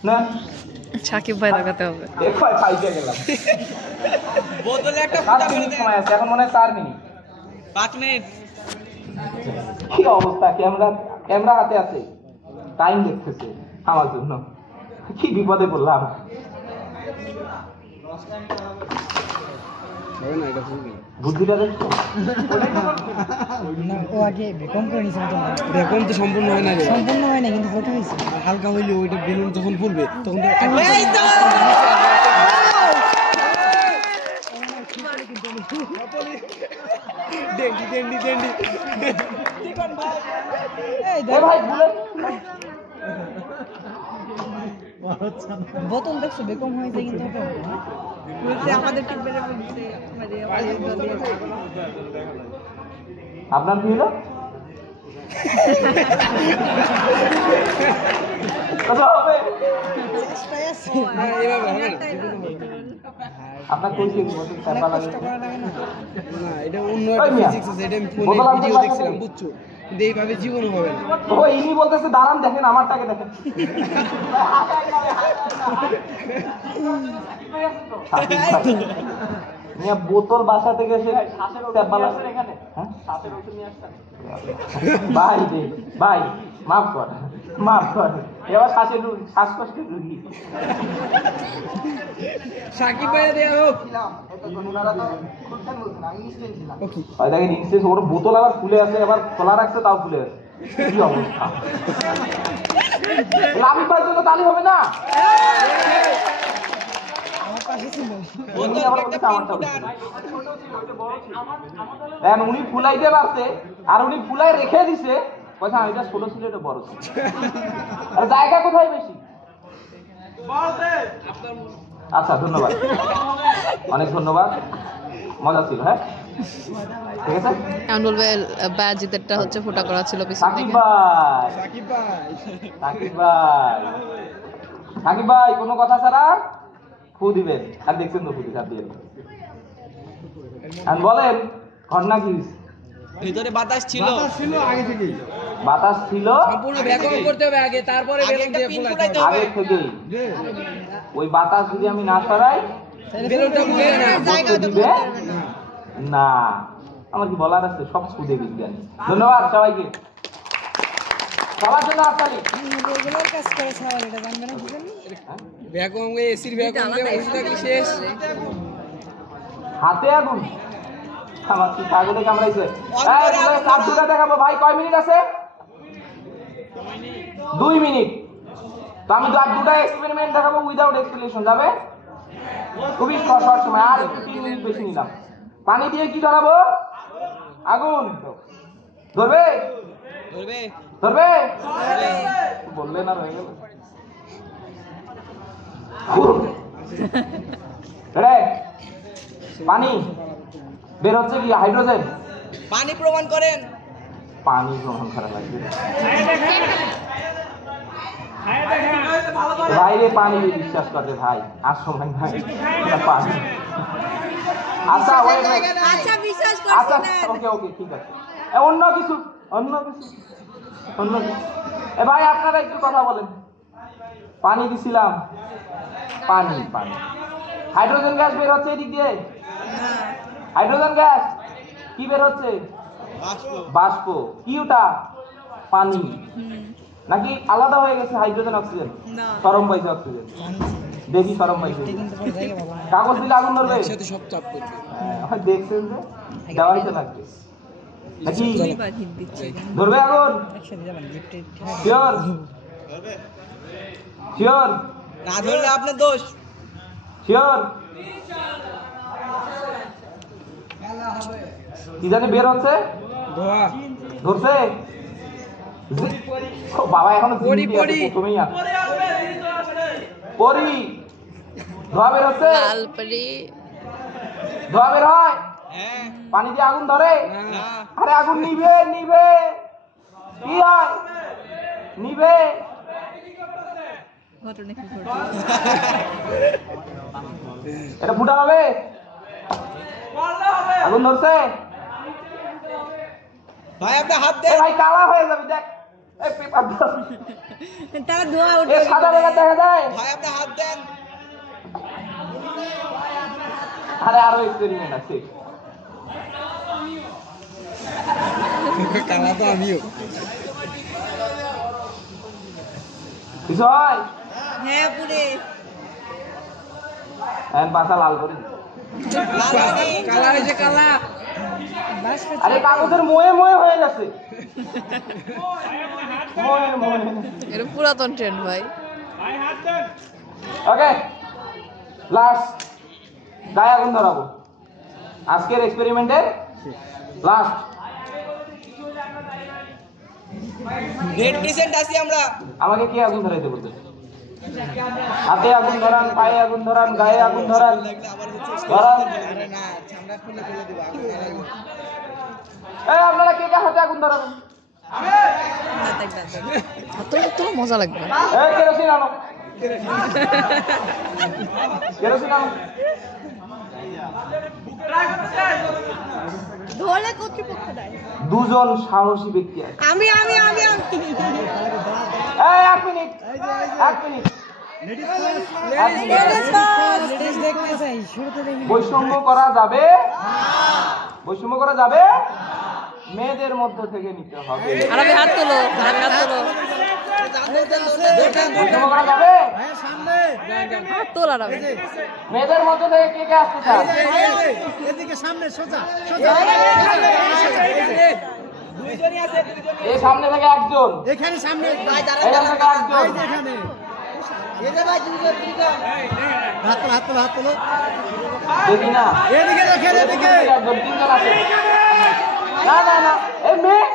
না সাকিব ভাই লাগাতে হবে। একবার খাইতে গেলাম। বোতলে একটা 7 মিনিট সময় আছে, এখন মনে হয় 4 মিনিট। 5 মিনিট। কি অবস্থা, ক্যামেরা হাতে আছে, টাইম দেখতেছে আমার জন্য, কি বিপদে পড়লাম। বুদ্ধিটা দেখছো? ও আগে বেকম করে নিছে তো বেকম তো সম্পূর্ণ হয় না রে, সম্পূর্ণ হয় না কিন্তু ফটো হইছে হালকা হইলে ওইটা বেলুন যখন ফুলবে তখন তো এই তো ডেন্ডি ঠিকন ভাই এই ভাই ভুলে বোতল দেখছো বেকম হয়েছে কিন্তু বলছে আমাদের টিমে বলছে আপনার কি হলো? আপনার কোন এটা অন্য একটা ফিজিক্স আছে, এটা আমি ফোনে ভিডিও দেখছিলাম বুঝছো, কিন্তু এইভাবে জীবনে হবে না। ও ইনি বলতেছে দাঁড়ান দেখেন আমারটাকে দেখেন। বোতল বাসা থেকে এসে ভাই ভাই মাফ কর এবার শ্বাসকষ্টের রুগী সাকিব ভাই দেয়া হোক। দেখেন ইনস্টেন্স ওর বোতল আবার খুলে আছে, আবার খোলা রাখছে তাও খুলে আছে, কি অবস্থা। লাভিক ভাই জন্য তালি হবে না? উনি ফুলাইতে পারছে আর উনি ফুলাই রেখে দিছে, পয়সা এটা ছোট ছিল এটা বড় ছিল, আর জায়গা কোথায় বেশি। আচ্ছা ধন্যবাদ, অনেক ধন্যবাদ, মজা ছিল। হ্যাঁ ঠিক আছে, এমন বলবে বাজিদেরটা হচ্ছে ফোটা করা ছিল পিছন সাকিব থেকে। সাকিব ভাই কোনো কথা ছাড়া ফু দিবেন, আর দেখছেন তো ফু দিতে দিয়ে আর বলেন ঘটনা কি? ভিতরে বাতাস ছিল আগে থেকেই, বাতাস ছিল সম্পূর্ণ ব্যাকআপ করতে হবে আগে, তারপরে বেলুন দিয়ে ফুলাইতে হবে আগে থেকেই। ওই বাতাস যদি আমি না সরাই বেলুনটা ঘুরে না জায়গা তো দিবে না। আমার কি বলার আছে, সব খুদে বিজ্ঞান। ধন্যবাদ সবাইকে, সবার জন্য হাততালি। রেগুলার কাজ করে সবাই, এটা জানবে না কি জানি। ব্যাকআপ এসির ব্যাকআপ দিয়ে ওষুধ কি শেষ, হাতে আগুন, আমার কি কাগজে কামড়াইছে। কাজ দুটা দেখাবো ভাই, কয় মিনিট আছে? 2 মিনিট। তো আমি দুটা এক্সপেরিমেন্ট দেখাবো উইদাউট এক্সপ্লেনেশন, যাবে? খুবই শর্ট সময়, আর একটু 3 মিনিট বেশি নিলাম। পানি দিয়ে কি ধরাবো? আগুন। ধরবে বললে না, হয়ে গেল। পানি বের হচ্ছে কি? হাইড্রোজেন। পানি প্রমাণ করেন। পানি গ্রহণ করা লাগবে বাইরে, পানি বিশ্বাস করবে ভাই, আর সময় ভাই পানি। আচ্ছা আচ্ছা বিশ্বাস আচ্ছা করছি না। ওকে ঠিক আছে। অন্য কিছু ভাই আপনারা একটু কথা বলেন। পানি দিছিলাম, পানি হাইড্রোজেন গ্যাস বের হচ্ছে এদিক দিয়ে। হাইড্রোজেন গ্যাস কি বের হচ্ছে? বাষ্প। কি ওটা? পানি। নাকি আলাদা হয়ে গেছে হাইড্রোজেন অক্সিজেন? সরম পাইছে অক্সিজেন, দেখি সরম পাইছে। কাগজ দিলে আগুন ধরবে, সব চাপ করবে। দেখছেন যে দেওয়াই তো লাগবে নাকি? ধরবে আগুন? শিওর না ধরলে আপনার দোষ। শিওর কি জানি বের হচ্ছে, ধরছে বাবা। এখনো প্রথমেই আছে পরি, ধোয়া বের হচ্ছে, ধোয়া বের হয়, পানি দিয়ে আগুন ধরে। আরে আগুন নিবে কি হয়? নিবে। এটা ফুটা হবে, আগুন ধরছে ভাই আপনি হাত দেন। ভাই কালা হয়ে যাবে, দেখ পেপার তারা ধোয়া উঠে সাদা দেখা যায়। ভাই আপনি হাত দেন। আরে আরো এক্সপেরিমেন্ট আছে। কালা তো আমিও। কিছু হয়? হ্যাঁ পুরে এখন পাশা লাল করে দিই। কালা হয়েছে কালা। আরে কাগজের মোয়ে মোয়ে হয়ে গেছে। মোয়ে মোয়ে। এটা পুরাতন ট্রেন্ড ভাই। ওকে লাস্ট গায়ে আগুন ধরাবো আজকের এক্সপেরিমেন্টের লাস্ট। ডেড পেশেন্ট আছি আমরা। আমাকে কি আগুন ধরাইতে বলতে? হাতে আগুন ধরান, পায়ে আগুন ধরান, গায়ে আগুন ধরান, ধরান। না চামড়া খুলে ফেলে দিব আগুন না লাগবে। এই আপনারা কে কে হাতে আগুন ধরাবেন? তো মজা লাগবে। এই কেরোসিন আনো, কেরোসিন আনো। ধরে কর্তৃপক্ষ দেয় দুজন সাহসী ব্যক্তি আছে। আমি এই এক মিনিট, এক মিনিট। লেডিস দেখতে চাই শুরুতে দেখি বৈষম্য করা যাবে, বৈষম্য করা যাবে, মেয়েদের মধ্য থেকে নিতে হবে। আর আমি হাত তোলো, আর হাত তোলো, বৈষম্য করা যাবে, হাত তোল আর আমি। মেয়েদের মধ্য থেকে কে কে আসতে চান? এদিকে সামনে সোজা এই সামনে থেকে একজন, এখানে সামনে এখান থেকে একজন। এখানে হাত তোলো দেখি না, এদিকে দেখেন এদিকে একজন, তিনজন আছে। না না না, এই মেয়ে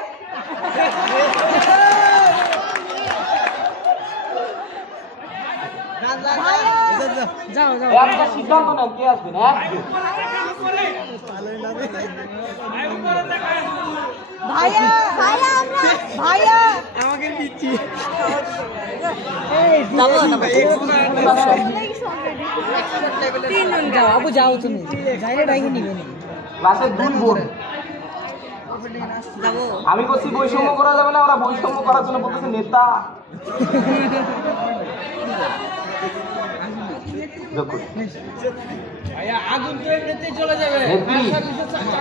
যাও যাও একটা সিদ্ধান্ত নেন কে আসবেন। একজন ভাইয়া ভাইয়া আমাকে দিচ্ছি যাবো না ভাই। তিনজন যাও আবু যাও তুমি যাইলে ডাইকে নিবে না ক্লাসের দুই বোন। যাবো। আমি বলছি বৈষম্য করা যাবে না, ওরা বৈষম্য করার জন্য বলতেছে নেতা। আগুন তো এমনিতেই চলে যাবে নেত্রী,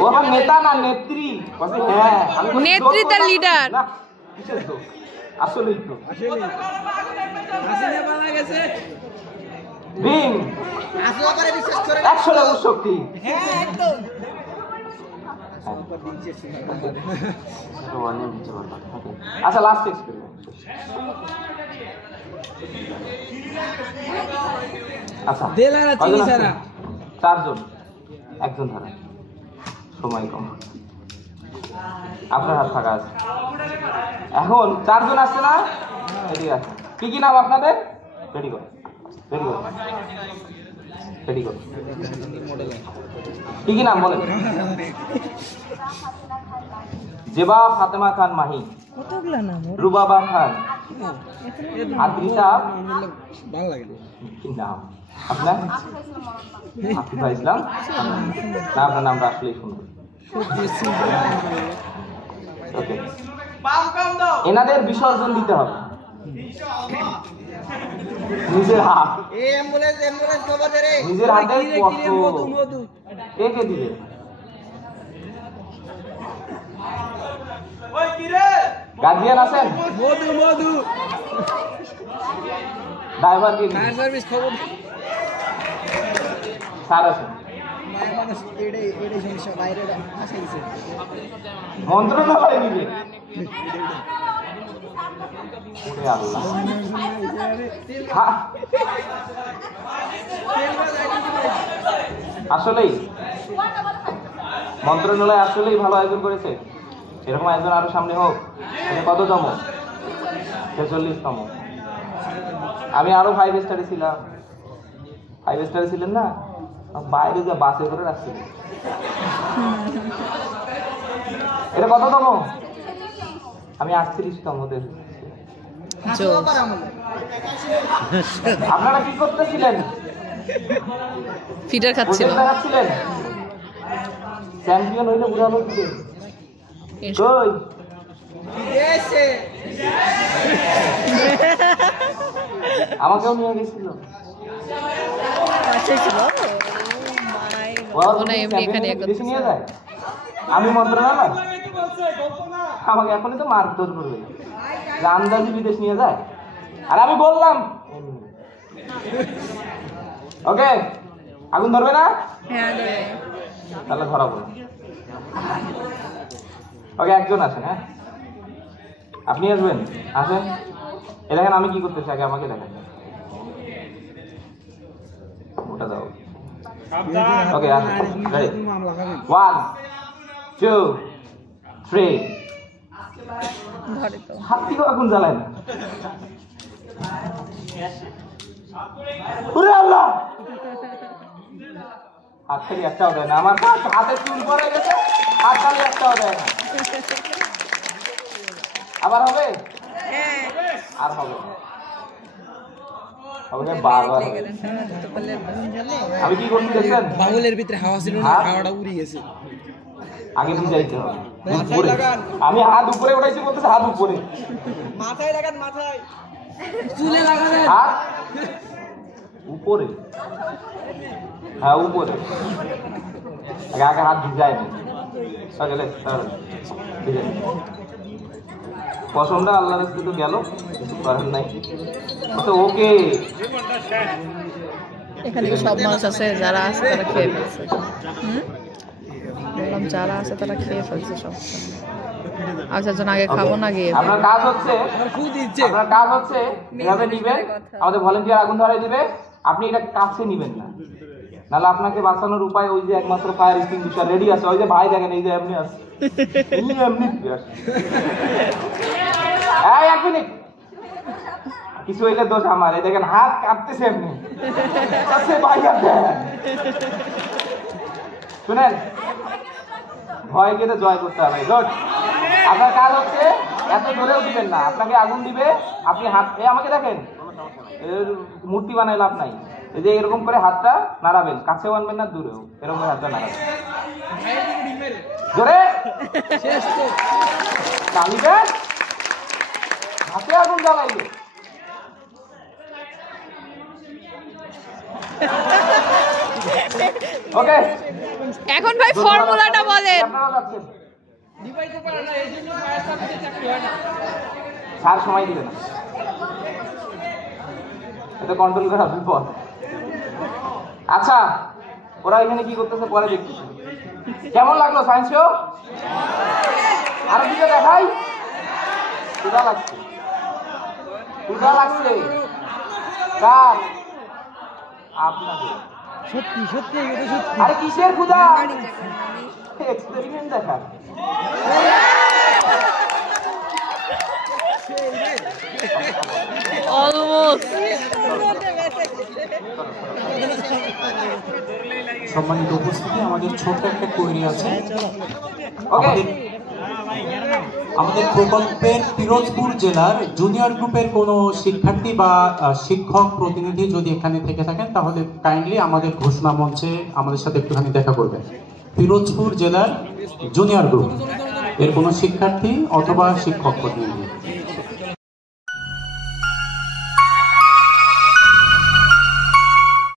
ও আমার নেতা না নেত্রী। বলছে হ্যাঁ আমি বলছি, নেত্রী তার দোষ তো leader। না, কিসের দোষ? আসলেই তো হাসিনা পালা গেছে ভীম আসলে পরে বিশ্বাস করে 100 লেবুর শক্তি। হ্যাঁ একদম আচ্ছা লাস্ট এক্সপেরিমেন্ট। আচ্ছা দেলারা কয়জন চিনি আছে? ছাড়া। 4 জন, একজন ধরেন, সময় কম, আপনার হাত ফাঁকা আছে। এখন 4 জন আসছে না, এদিকে আছে। কি কি নাম আপনাদের? রেডি করো, রেডি করো, রেডি করো। কি কি নাম বলেন? জেবা ফাতেমা খান মাহি, কতগুলা নাম রুবাবা খান, আদ্রিসা। ভালো লাগে না কি নাম আপনার? আফিফা ইসলাম। না আপনার নামটা আসলেই সুন্দর। ওকে, এনাদের বিসর্জন দিতে হবে নিজের হাত, এই অ্যাম্বুলেন্স খবর দে রে নিজের হাতে কষ্ট। মধু কে কে দিবে? গার্জিয়ান আছেন? মধু ড্রাইভার কে দিবে? ফায়ার সার্ভিস খবর স্যার আছেন? মায়ের মানুষ এড়ে সমস্যা বাইরে আসে গেছে মন্ত্রণালয় দিবে? ওরে আল্লাহ। হ্যাঁ। আসলেই মন্ত্রণালয় আসলেই ভালো আয়োজন করেছে। এরকম আয়োজন আরো সামনে হোক। এটা কততম? 46তম। আমি আরো 5 স্টারে ছিলাম। 5 স্টারে ছিলেন না, বাইরে যে বাসে করে রাখছিল। এটা কততম? আমি 38তম। আপনারা কি করতেছিলেন? ফিডার খাচ্ছিল। প্রজেক্ট দেখাচ্ছিলেন? চ্যাম্পিয়ন হইলে বুঝালো কি? কই আমাকেও নিয়ে গেছিল। ও না, এমনি এখানে একদম। দেশে নিয়ে যায়। আমি মন্ত্রণালয় আমাকে এখনই তো মারধর করবে, আন্দাজি বিদেশ নিয়ে যায়। আর আমি বললাম ওকে আগুন ধরবে না, হ্যাঁ তাহলে ধরাবো না। ওকে একজন আসেন, হ্যাঁ আপনি আসবেন, আসেন। এ দেখেন আমি কি করতেছি, আগে আমাকে দেখেন। ওটা দাও। ওকে আসেন, 1 2 3। ধরে তো হাত থেকেও আগুন জ্বালায় না। ওরে আল্লাহ, হাত থেকে একটাও দেয় না। আমার হাতে চুল পড়ে গেছে, হাত তালে একটাও দেয় না। আবার হবে, আর হবে হবে বারবার হবে। আমি কি করছি দেখছেন, বাউলের ভিতরে হাওয়া ছিল না, হাওয়াটা উড়ে গেছে। আগে বুঝাইতে হবে। উপরে আমি হাত উপরে উঠাইছি, বলতেছে হাত উপরে, মাথায় লাগান, মাথায় চুলে লাগান, হাত উপরে, হ্যাঁ উপরে। আগে আগে হাত ভিজায় নি, গেলে পছন্দটা আল্লাহ রাস্তে তো গেল, কিছু করার নাই। ওকে এখানে কি সব মানুষ আছে? যারা আছে তারা খেয়ে ফেলছে। বললাম যারা আছে তারা খেয়ে ফেলছে সব। আচ্ছা জন আগে খাবো না গিয়ে। আপনার কাজ হচ্ছে, আপনার কাজ হচ্ছে এভাবে নিবেন, আমাদের ভলেন্টিয়ার আগুন ধরাই দিবে, আপনি এটা কাছে নিবেন না, নাহলে আপনাকে বাঁচানোর উপায় ওই যে একমাত্র ফায়ার এক্সটিংগুইশার রেডি আছে। ওই যে ভাই দেখেন, এই যে এমনি আছে, এমনি এই 1 মিনিট, কিছু হইলে দোষ আমার। এই দেখেন হাত কাঁপতেছে এমনি, ভাই শুনেন, ভয় কেটে জয় করতে হবে। আপনার কাজ হচ্ছে এত জোরেও দিবেন না, আপনাকে আগুন দিবে, আপনি হাত, আমাকে দেখেন মূর্তি বানায় লাভ নাই। এই যে এরকম করে হাতটা নাড়াবেন, কাছেও আনবেন না দূরেও, এরকম করে হাতটা নাড়াবেন জোরে, চালিবেন, হাতে আগুন জ্বালাইবে। ওকে এখন ভাই ফর্মুলাটা বলেন। আপনারা যাচ্ছেন, স্যার সময় দিবে না, এটা কন্ট্রোল করা বিপদ। আচ্ছা ওরা এখানে কি করতেছে পরে দেখতেছে। কেমন লাগলো সায়েন্স শো? আরো দিকে দেখাই, ক্ষুধা লাগছে, ক্ষুধা লাগছে কার? আপনাদের। সত্যি সত্যি সত্যি। আরে কিসের ক্ষুধা? এক্সপেরিমেন্ট দেখা। অলমোস্ট। সম্মানিত উপস্থিতি, আমাদের ছোট্ট একটা কোয়েরি আছে। ওকে আমাদের প্রকল্পের পিরোজপুর জেলার জুনিয়র গ্রুপের কোনো শিক্ষার্থী বা শিক্ষক প্রতিনিধি যদি এখানে থেকে থাকেন, তাহলে কাইন্ডলি আমাদের ঘোষণা মঞ্চে আমাদের সাথে একটুখানি দেখা করবেন। পিরোজপুর জেলার জুনিয়র গ্রুপ এর কোনো শিক্ষার্থী অথবা শিক্ষক প্রতিনিধি।